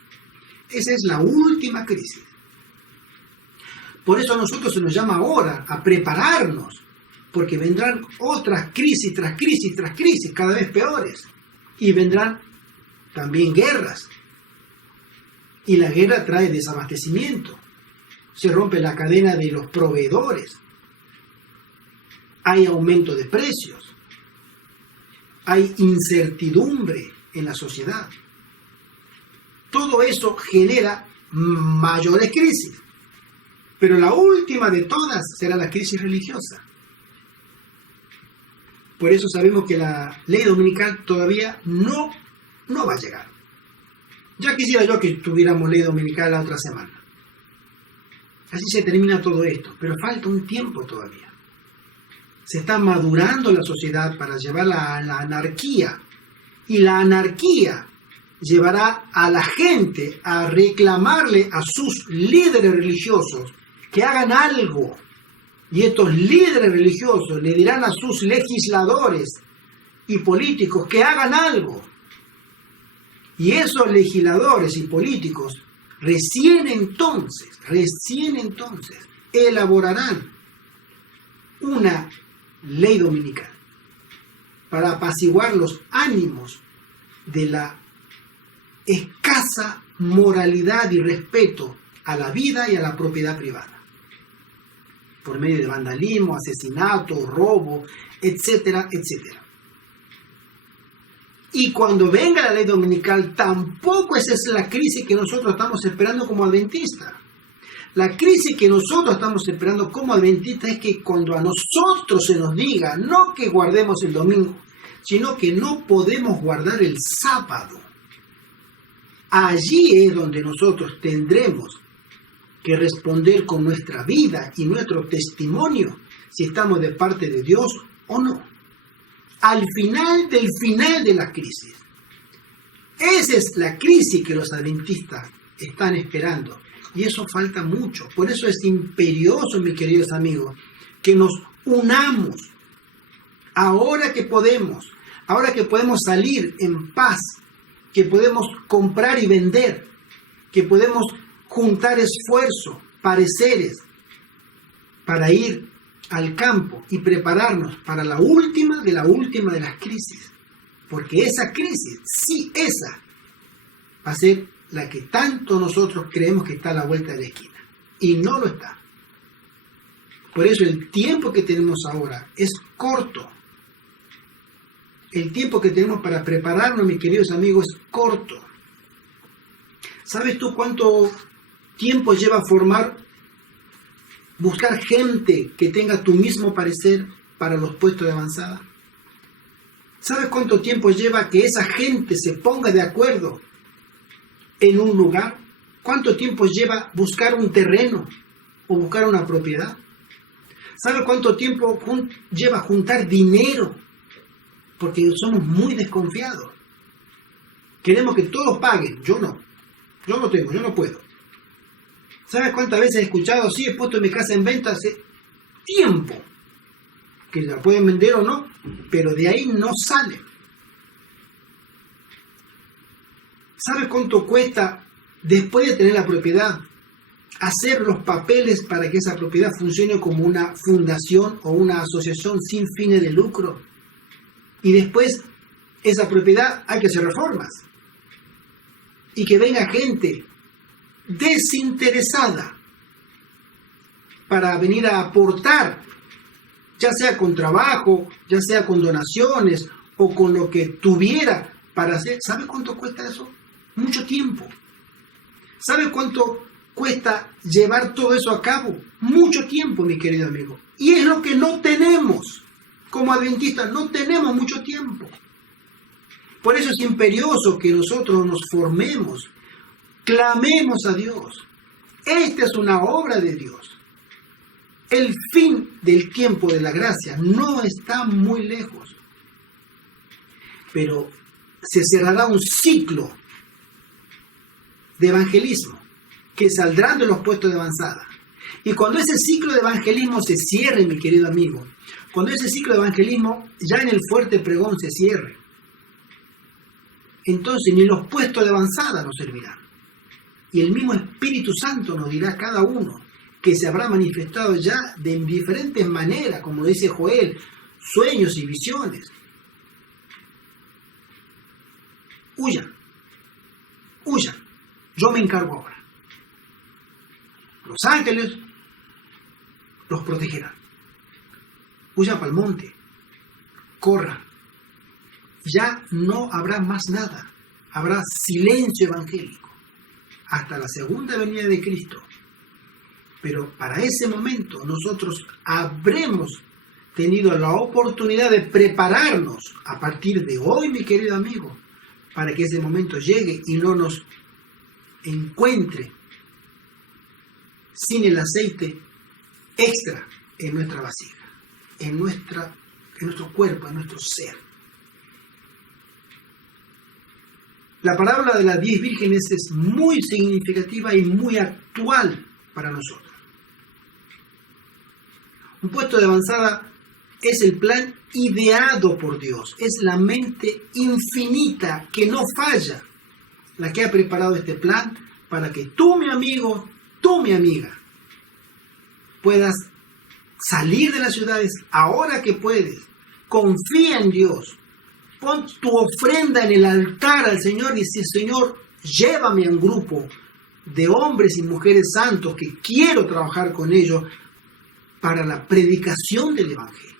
Esa es la última crisis. Por eso a nosotros se nos llama ahora a prepararnos, porque vendrán otras crisis tras crisis tras crisis, cada vez peores. Y vendrán también guerras. Y la guerra trae desabastecimiento. Se rompe la cadena de los proveedores. Hay aumento de precios. Hay incertidumbre en la sociedad. Todo eso genera mayores crisis. Pero la última de todas será la crisis religiosa. Por eso sabemos que la ley dominical todavía no va a llegar. Ya quisiera yo que tuviéramos ley dominical la otra semana. Así se termina todo esto, pero falta un tiempo todavía. Se está madurando la sociedad para llevarla a la anarquía, y la anarquía llevará a la gente a reclamarle a sus líderes religiosos que hagan algo. Y estos líderes religiosos le dirán a sus legisladores y políticos que hagan algo. Y esos legisladores y políticos recién entonces elaborarán una ley dominical para apaciguar los ánimos de la escasa moralidad y respeto a la vida y a la propiedad privada, por medio de vandalismo, asesinato, robo, etcétera, etcétera. Y cuando venga la ley dominical, tampoco esa es la crisis que nosotros estamos esperando como adventistas. La crisis que nosotros estamos esperando como adventistas es que cuando a nosotros se nos diga, no que guardemos el domingo, sino que no podemos guardar el sábado. Allí es donde nosotros tendremos que responder con nuestra vida y nuestro testimonio si estamos de parte de Dios o no. Al final de la crisis. Esa es la crisis que los adventistas están esperando. Y eso falta mucho. Por eso es imperioso, mis queridos amigos, que nos unamos. Ahora que podemos salir en paz, que podemos comprar y vender, que podemos juntar esfuerzo, pareceres, para ir al campo y prepararnos para la última de las crisis. Porque esa crisis, sí, esa va a ser la que tanto nosotros creemos que está a la vuelta de la esquina. Y no lo está. Por eso el tiempo que tenemos ahora es corto. El tiempo que tenemos para prepararnos, mis queridos amigos, es corto. ¿Sabes tú cuánto tiempo lleva buscar gente que tenga tu mismo parecer para los puestos de avanzada? ¿Sabes cuánto tiempo lleva que esa gente se ponga de acuerdo en un lugar? ¿Cuánto tiempo lleva buscar un terreno o buscar una propiedad? ¿Sabes cuánto tiempo lleva juntar dinero? Porque somos muy desconfiados. Queremos que todos paguen. Yo no. Yo no tengo, yo no puedo. ¿Sabes cuántas veces he escuchado? Sí, he puesto mi casa en venta hace tiempo. que la pueden vender o no, pero de ahí no sale. ¿Sabes cuánto cuesta, después de tener la propiedad, hacer los papeles para que esa propiedad funcione como una fundación o una asociación sin fines de lucro? Y después, esa propiedad hay que hacer reformas. Y que venga gente desinteresada para venir a aportar, ya sea con trabajo, ya sea con donaciones o con lo que tuviera para hacer. ¿Sabe cuánto cuesta eso? Mucho tiempo. ¿Sabe cuánto cuesta llevar todo eso a cabo? Mucho tiempo, mi querido amigo. Y es lo que no tenemos. Como adventistas no tenemos mucho tiempo. Por eso es imperioso que nosotros nos formemos, clamemos a Dios. Esta es una obra de Dios. El fin del tiempo de la gracia no está muy lejos. Pero se cerrará un ciclo de evangelismo que saldrán de los puestos de avanzada. Y cuando ese ciclo de evangelismo se cierre, mi querido amigo, cuando ese ciclo de evangelismo ya en el fuerte pregón se cierre, entonces ni los puestos de avanzada nos servirán. Y el mismo Espíritu Santo nos dirá a cada uno que se habrá manifestado ya de diferentes maneras, como dice Joel, sueños y visiones. Huyan, huyan, yo me encargo ahora. Los ángeles los protegerán. Huyan para el monte, corran. Ya no habrá más nada, habrá silencio evangélico hasta la segunda venida de Cristo. Pero para ese momento nosotros habremos tenido la oportunidad de prepararnos a partir de hoy, mi querido amigo, para que ese momento llegue y no nos encuentre sin el aceite extra en nuestra vasija, en nuestro cuerpo, en nuestro ser. La parábola de las 10 vírgenes es muy significativa y muy actual para nosotros. Un puesto de avanzada es el plan ideado por Dios, es la mente infinita que no falla, la que ha preparado este plan para que tú, mi amigo, tú, mi amiga, puedas salir de las ciudades ahora que puedes. Confía en Dios. Pon tu ofrenda en el altar al Señor y dice: Señor, llévame a un grupo de hombres y mujeres santos que quiero trabajar con ellos para la predicación del Evangelio.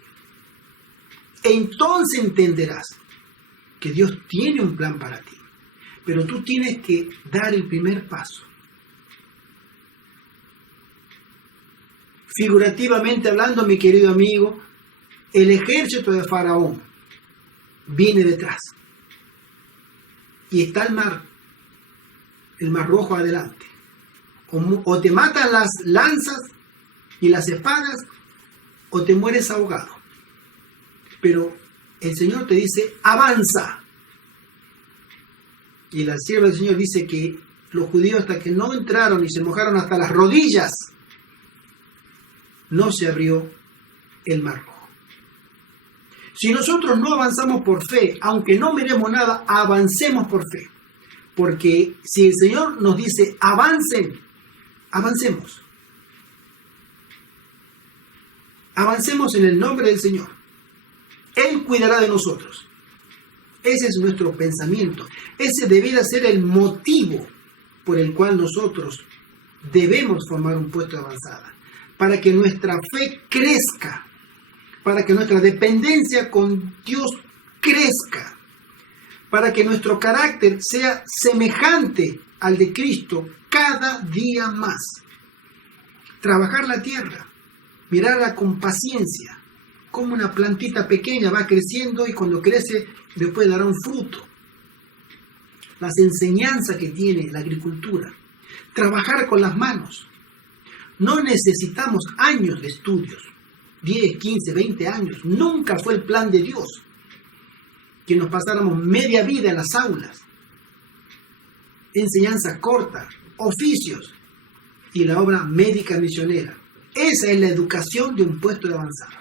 Entonces entenderás que Dios tiene un plan para ti, pero tú tienes que dar el primer paso. Figurativamente hablando, mi querido amigo, el ejército de Faraón viene detrás y está el mar Rojo adelante. O te matan las lanzas y las espadas o te mueres ahogado. Pero el Señor te dice: avanza. Y la sierva del Señor dice que los judíos, hasta que no entraron y se mojaron hasta las rodillas, no se abrió el mar Rojo. Si nosotros no avanzamos por fe, aunque no miremos nada, avancemos por fe. Porque si el Señor nos dice avancen, avancemos. Avancemos en el nombre del Señor. Él cuidará de nosotros. Ese es nuestro pensamiento. Ese debería ser el motivo por el cual nosotros debemos formar un puesto de avanzada. Para que nuestra fe crezca. Para que nuestra dependencia con Dios crezca. Para que nuestro carácter sea semejante al de Cristo cada día más. Trabajar la tierra. Mirarla con paciencia. Como una plantita pequeña va creciendo y cuando crece después dará un fruto. Las enseñanzas que tiene la agricultura. Trabajar con las manos. No necesitamos años de estudios. 10, 15, 20 años. Nunca fue el plan de Dios que nos pasáramos media vida en las aulas. Enseñanza corta, oficios y la obra médica misionera. Esa es la educación de un puesto de avanzada.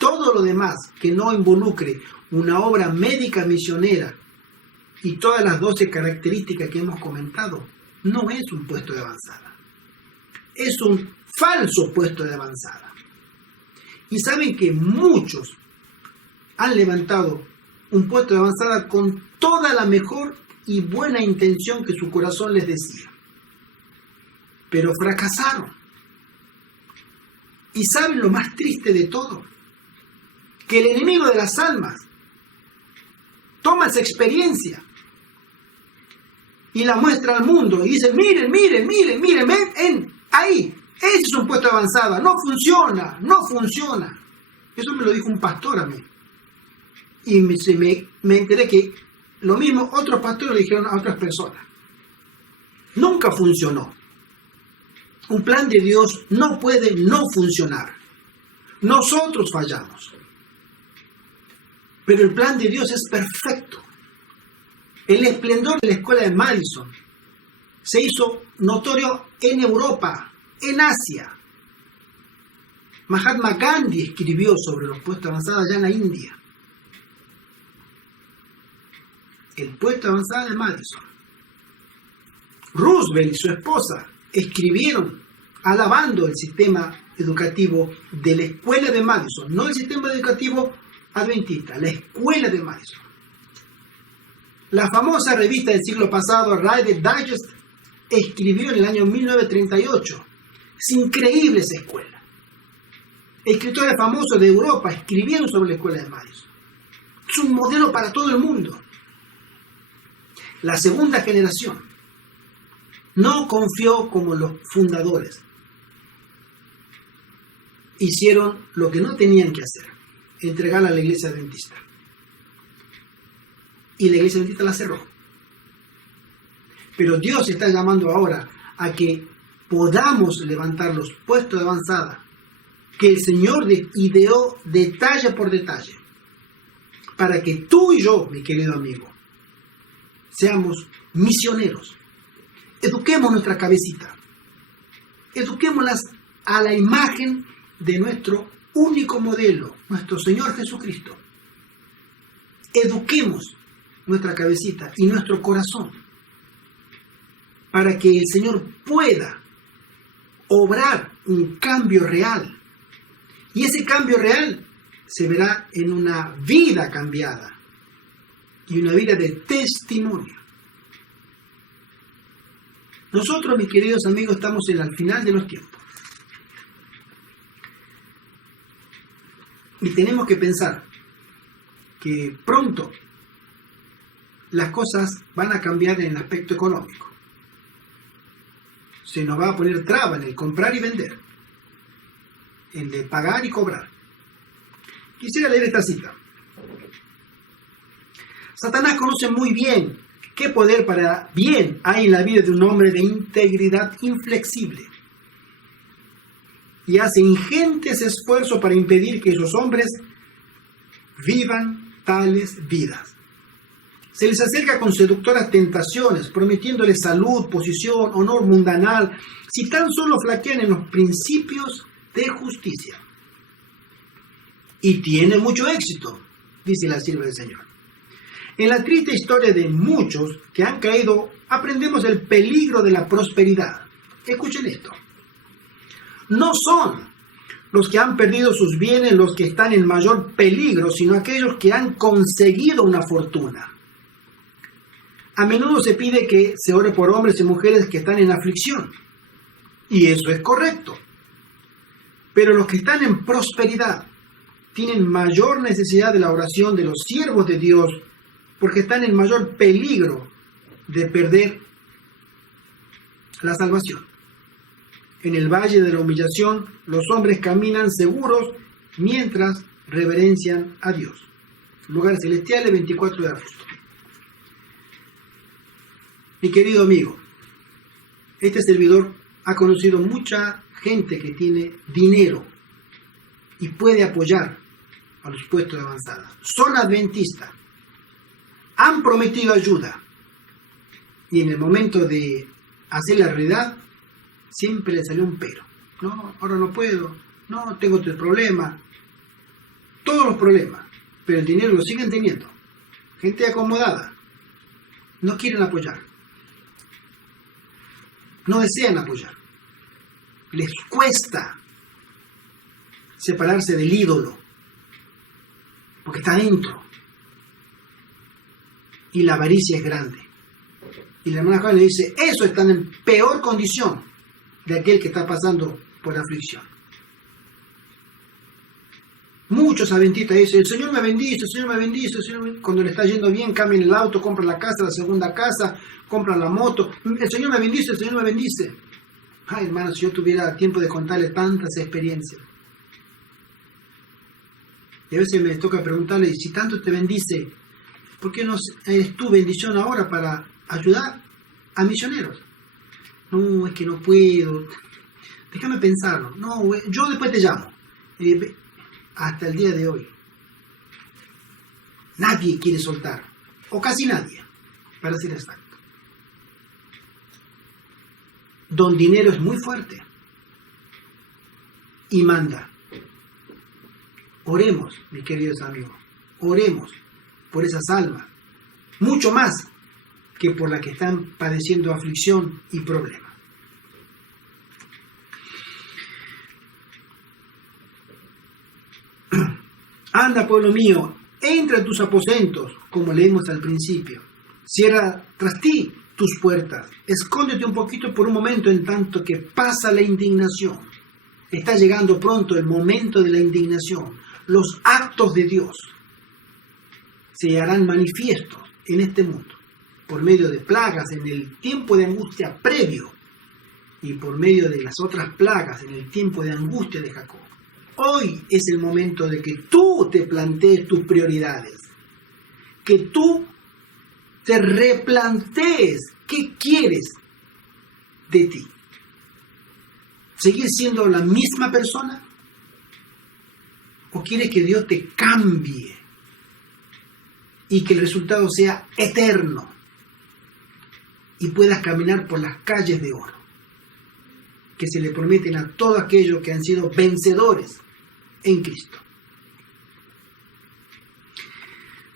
todo lo demás que no involucre una obra médica misionera y todas las 12 características que hemos comentado, no es un puesto de avanzada. Es un falso puesto de avanzada. Y saben que muchos han levantado un puesto de avanzada con toda la mejor y buena intención que su corazón les decía. Pero fracasaron. Y saben lo más triste de todo, que el enemigo de las almas toma esa experiencia y la muestra al mundo y dice, miren, ven, ahí, ese es un puesto de avanzada, no funciona. Eso me lo dijo un pastor a mí. Y me enteré que lo mismo otros pastores le dijeron a otras personas. Nunca funcionó. Un plan de Dios no puede no funcionar. Nosotros fallamos. Pero el plan de Dios es perfecto. El esplendor de la escuela de Madison se hizo notorio en Europa, en Asia. Mahatma Gandhi escribió sobre los puestos avanzados allá en la India. El puesto de avanzada de Madison. Roosevelt y su esposa escribieron alabando el sistema educativo de la escuela de Madison, no el sistema educativo adventista, la escuela de Madison. La famosa revista del siglo pasado, Reader's Digest, escribió en el año 1938. Es increíble esa escuela. Escritores famosos de Europa escribieron sobre la escuela de Madison. Es un modelo para todo el mundo. La segunda generación no confió como los fundadores. Hicieron lo que no tenían que hacer, entregarla a la iglesia adventista. Y la iglesia adventista la cerró. Pero Dios está llamando ahora a que podamos levantar los puestos de avanzada que el Señor ideó detalle por detalle, para que tú y yo, mi querido amigo, seamos misioneros. Eduquemos nuestra cabecita. Eduquémoslas a la imagen de nuestro único modelo, nuestro Señor Jesucristo. Eduquemos nuestra cabecita y nuestro corazón para que el Señor pueda obrar un cambio real. Y ese cambio real se verá en una vida cambiada y una vida de testimonio. Nosotros, mis queridos amigos, estamos en el final de los tiempos. Y tenemos que pensar que pronto las cosas van a cambiar en el aspecto económico. Se nos va a poner traba en el comprar y vender, en el pagar y cobrar. Quisiera leer esta cita. Satanás conoce muy bien qué poder para bien hay en la vida de un hombre de integridad inflexible y hace ingentes esfuerzos para impedir que esos hombres vivan tales vidas. Se les acerca con seductoras tentaciones, prometiéndoles salud, posición, honor mundanal, si tan solo flaquean en los principios de justicia. Y tiene mucho éxito, dice la sierva del Señor. En la triste historia de muchos que han caído, aprendemos el peligro de la prosperidad. Escuchen esto. No son los que han perdido sus bienes los que están en mayor peligro, sino aquellos que han conseguido una fortuna. A menudo se pide que se ore por hombres y mujeres que están en aflicción. Y eso es correcto. Pero los que están en prosperidad tienen mayor necesidad de la oración de los siervos de Dios, porque están en mayor peligro de perder la salvación. En el valle de la humillación, los hombres caminan seguros mientras reverencian a Dios. Lugares Celestiales, 24 de agosto. Mi querido amigo, este servidor ha conocido mucha gente que tiene dinero y puede apoyar a los puestos de avanzada. Son adventistas, han prometido ayuda y en el momento de hacer la realidad siempre le salió un pero. No, ahora no puedo, no, tengo otro problema. todos los problemas, pero el dinero lo siguen teniendo. Gente acomodada. No quieren apoyar. No desean apoyar. Les cuesta separarse del ídolo, porque está dentro. Y la avaricia es grande. Y la hermana Juana le dice, eso está en peor condición de aquel que está pasando por aflicción. Muchos adventistas dicen, el Señor me bendice, el Señor me bendice, el Señor me bendice. Cuando le está yendo bien, cambian el auto, compran la casa, la segunda casa, compran la moto. El Señor me bendice, el Señor me bendice. Ay, hermanos, si yo tuviera tiempo de contarle tantas experiencias. Y a veces me toca preguntarle, si tanto te bendice, ¿por qué no eres tu bendición ahora para ayudar a misioneros? No, es que no puedo. Déjame pensarlo. No, yo después te llamo. Hasta el día de hoy, nadie quiere soltar, o casi nadie, para ser exacto. Don Dinero es muy fuerte y manda. Oremos, mis queridos amigos, oremos por esas almas, mucho más que por las que están padeciendo aflicción y problemas. Anda, pueblo mío, entra en tus aposentos, como leímos al principio. Cierra tras ti tus puertas. Escóndete un poquito por un momento en tanto que pasa la indignación. Está llegando pronto el momento de la indignación. Los actos de Dios se harán manifiestos en este mundo por medio de plagas en el tiempo de angustia previo y por medio de las otras plagas en el tiempo de angustia de Jacob. Hoy es el momento de que tú te plantees tus prioridades, que tú te replantees qué quieres de ti. ¿Seguir siendo la misma persona? ¿O quieres que Dios te cambie y que el resultado sea eterno y puedas caminar por las calles de oro que se le prometen a todos aquellos que han sido vencedores en Cristo?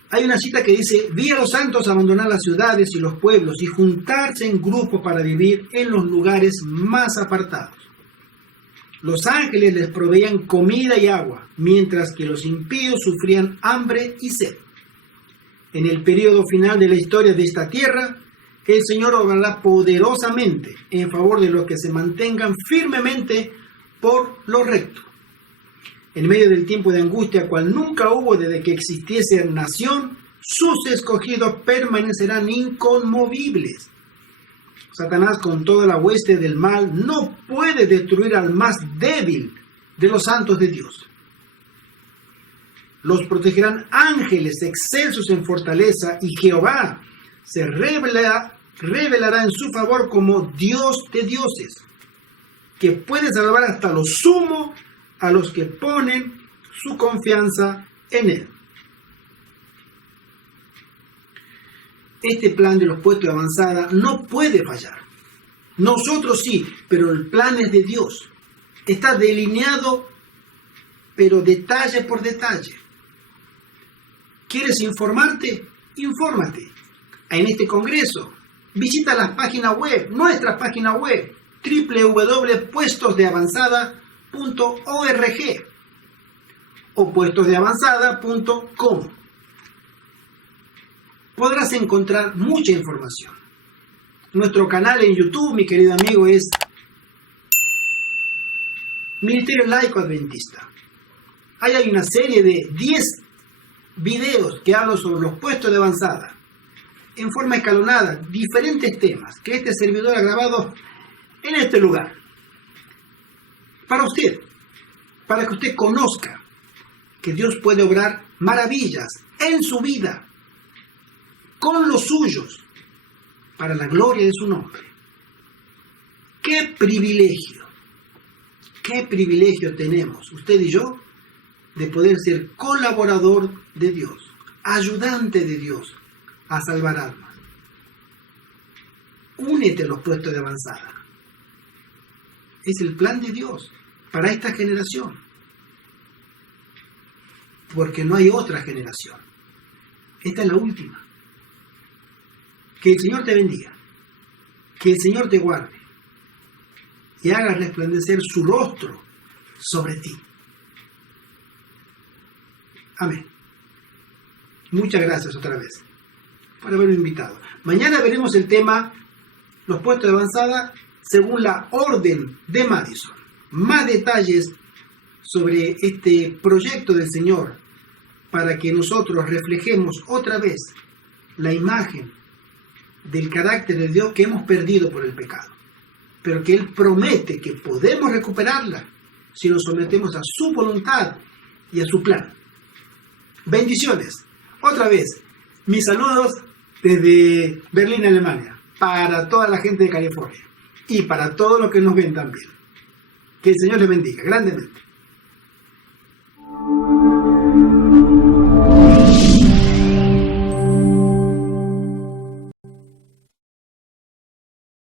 Hay una cita que dice, vi a los santos abandonar las ciudades y los pueblos y juntarse en grupos para vivir en los lugares más apartados. Los ángeles les proveían comida y agua, mientras que los impíos sufrían hambre y sed. En el periodo final de la historia de esta tierra, el Señor obrará poderosamente en favor de los que se mantengan firmemente por lo recto. En medio del tiempo de angustia, cual nunca hubo desde que existiese nación, sus escogidos permanecerán inconmovibles. Satanás, con toda la hueste del mal, no puede destruir al más débil de los santos de Dios. Los protegerán ángeles excelsos en fortaleza, y Jehová se revelará en su favor como Dios de dioses, que puede salvar hasta lo sumo a los que ponen su confianza en Él. Este plan de los puestos de avanzada no puede fallar. Nosotros sí, pero el plan es de Dios. Está delineado, pero detalle por detalle. ¿Quieres informarte? Infórmate. En este congreso, visita las páginas web, nuestra página web, www.puestosdeavanzada.org o puestosdeavanzada.com. Podrás encontrar mucha información. Nuestro canal en YouTube, mi querido amigo, es Ministerio Laico Adventista. Ahí hay una serie de 10 videos que hablan sobre los puestos de avanzada, en forma escalonada, diferentes temas que este servidor ha grabado en este lugar. Para usted, para que usted conozca que Dios puede obrar maravillas en su vida, con los suyos, para la gloria de su nombre. ¡Qué privilegio! ¡Qué privilegio tenemos, usted y yo, de poder ser colaborador de Dios, ayudante de Dios a salvar almas! Únete a los puestos de avanzada. Es el plan de Dios para esta generación. porque no hay otra generación. Esta es la última. Que el Señor te bendiga, que el Señor te guarde y haga resplandecer su rostro sobre ti. Amén. Muchas gracias otra vez por haberme invitado. Mañana veremos el tema, los puestos de avanzada según la orden de Madison. Más detalles sobre este proyecto del Señor para que nosotros reflejemos otra vez la imagen del carácter de Dios que hemos perdido por el pecado, pero que Él promete que podemos recuperarla si nos sometemos a su voluntad y a su plan. Bendiciones. Otra vez, mis saludos desde Berlín, Alemania, para toda la gente de California y para todos los que nos ven también. Que el Señor les bendiga grandemente.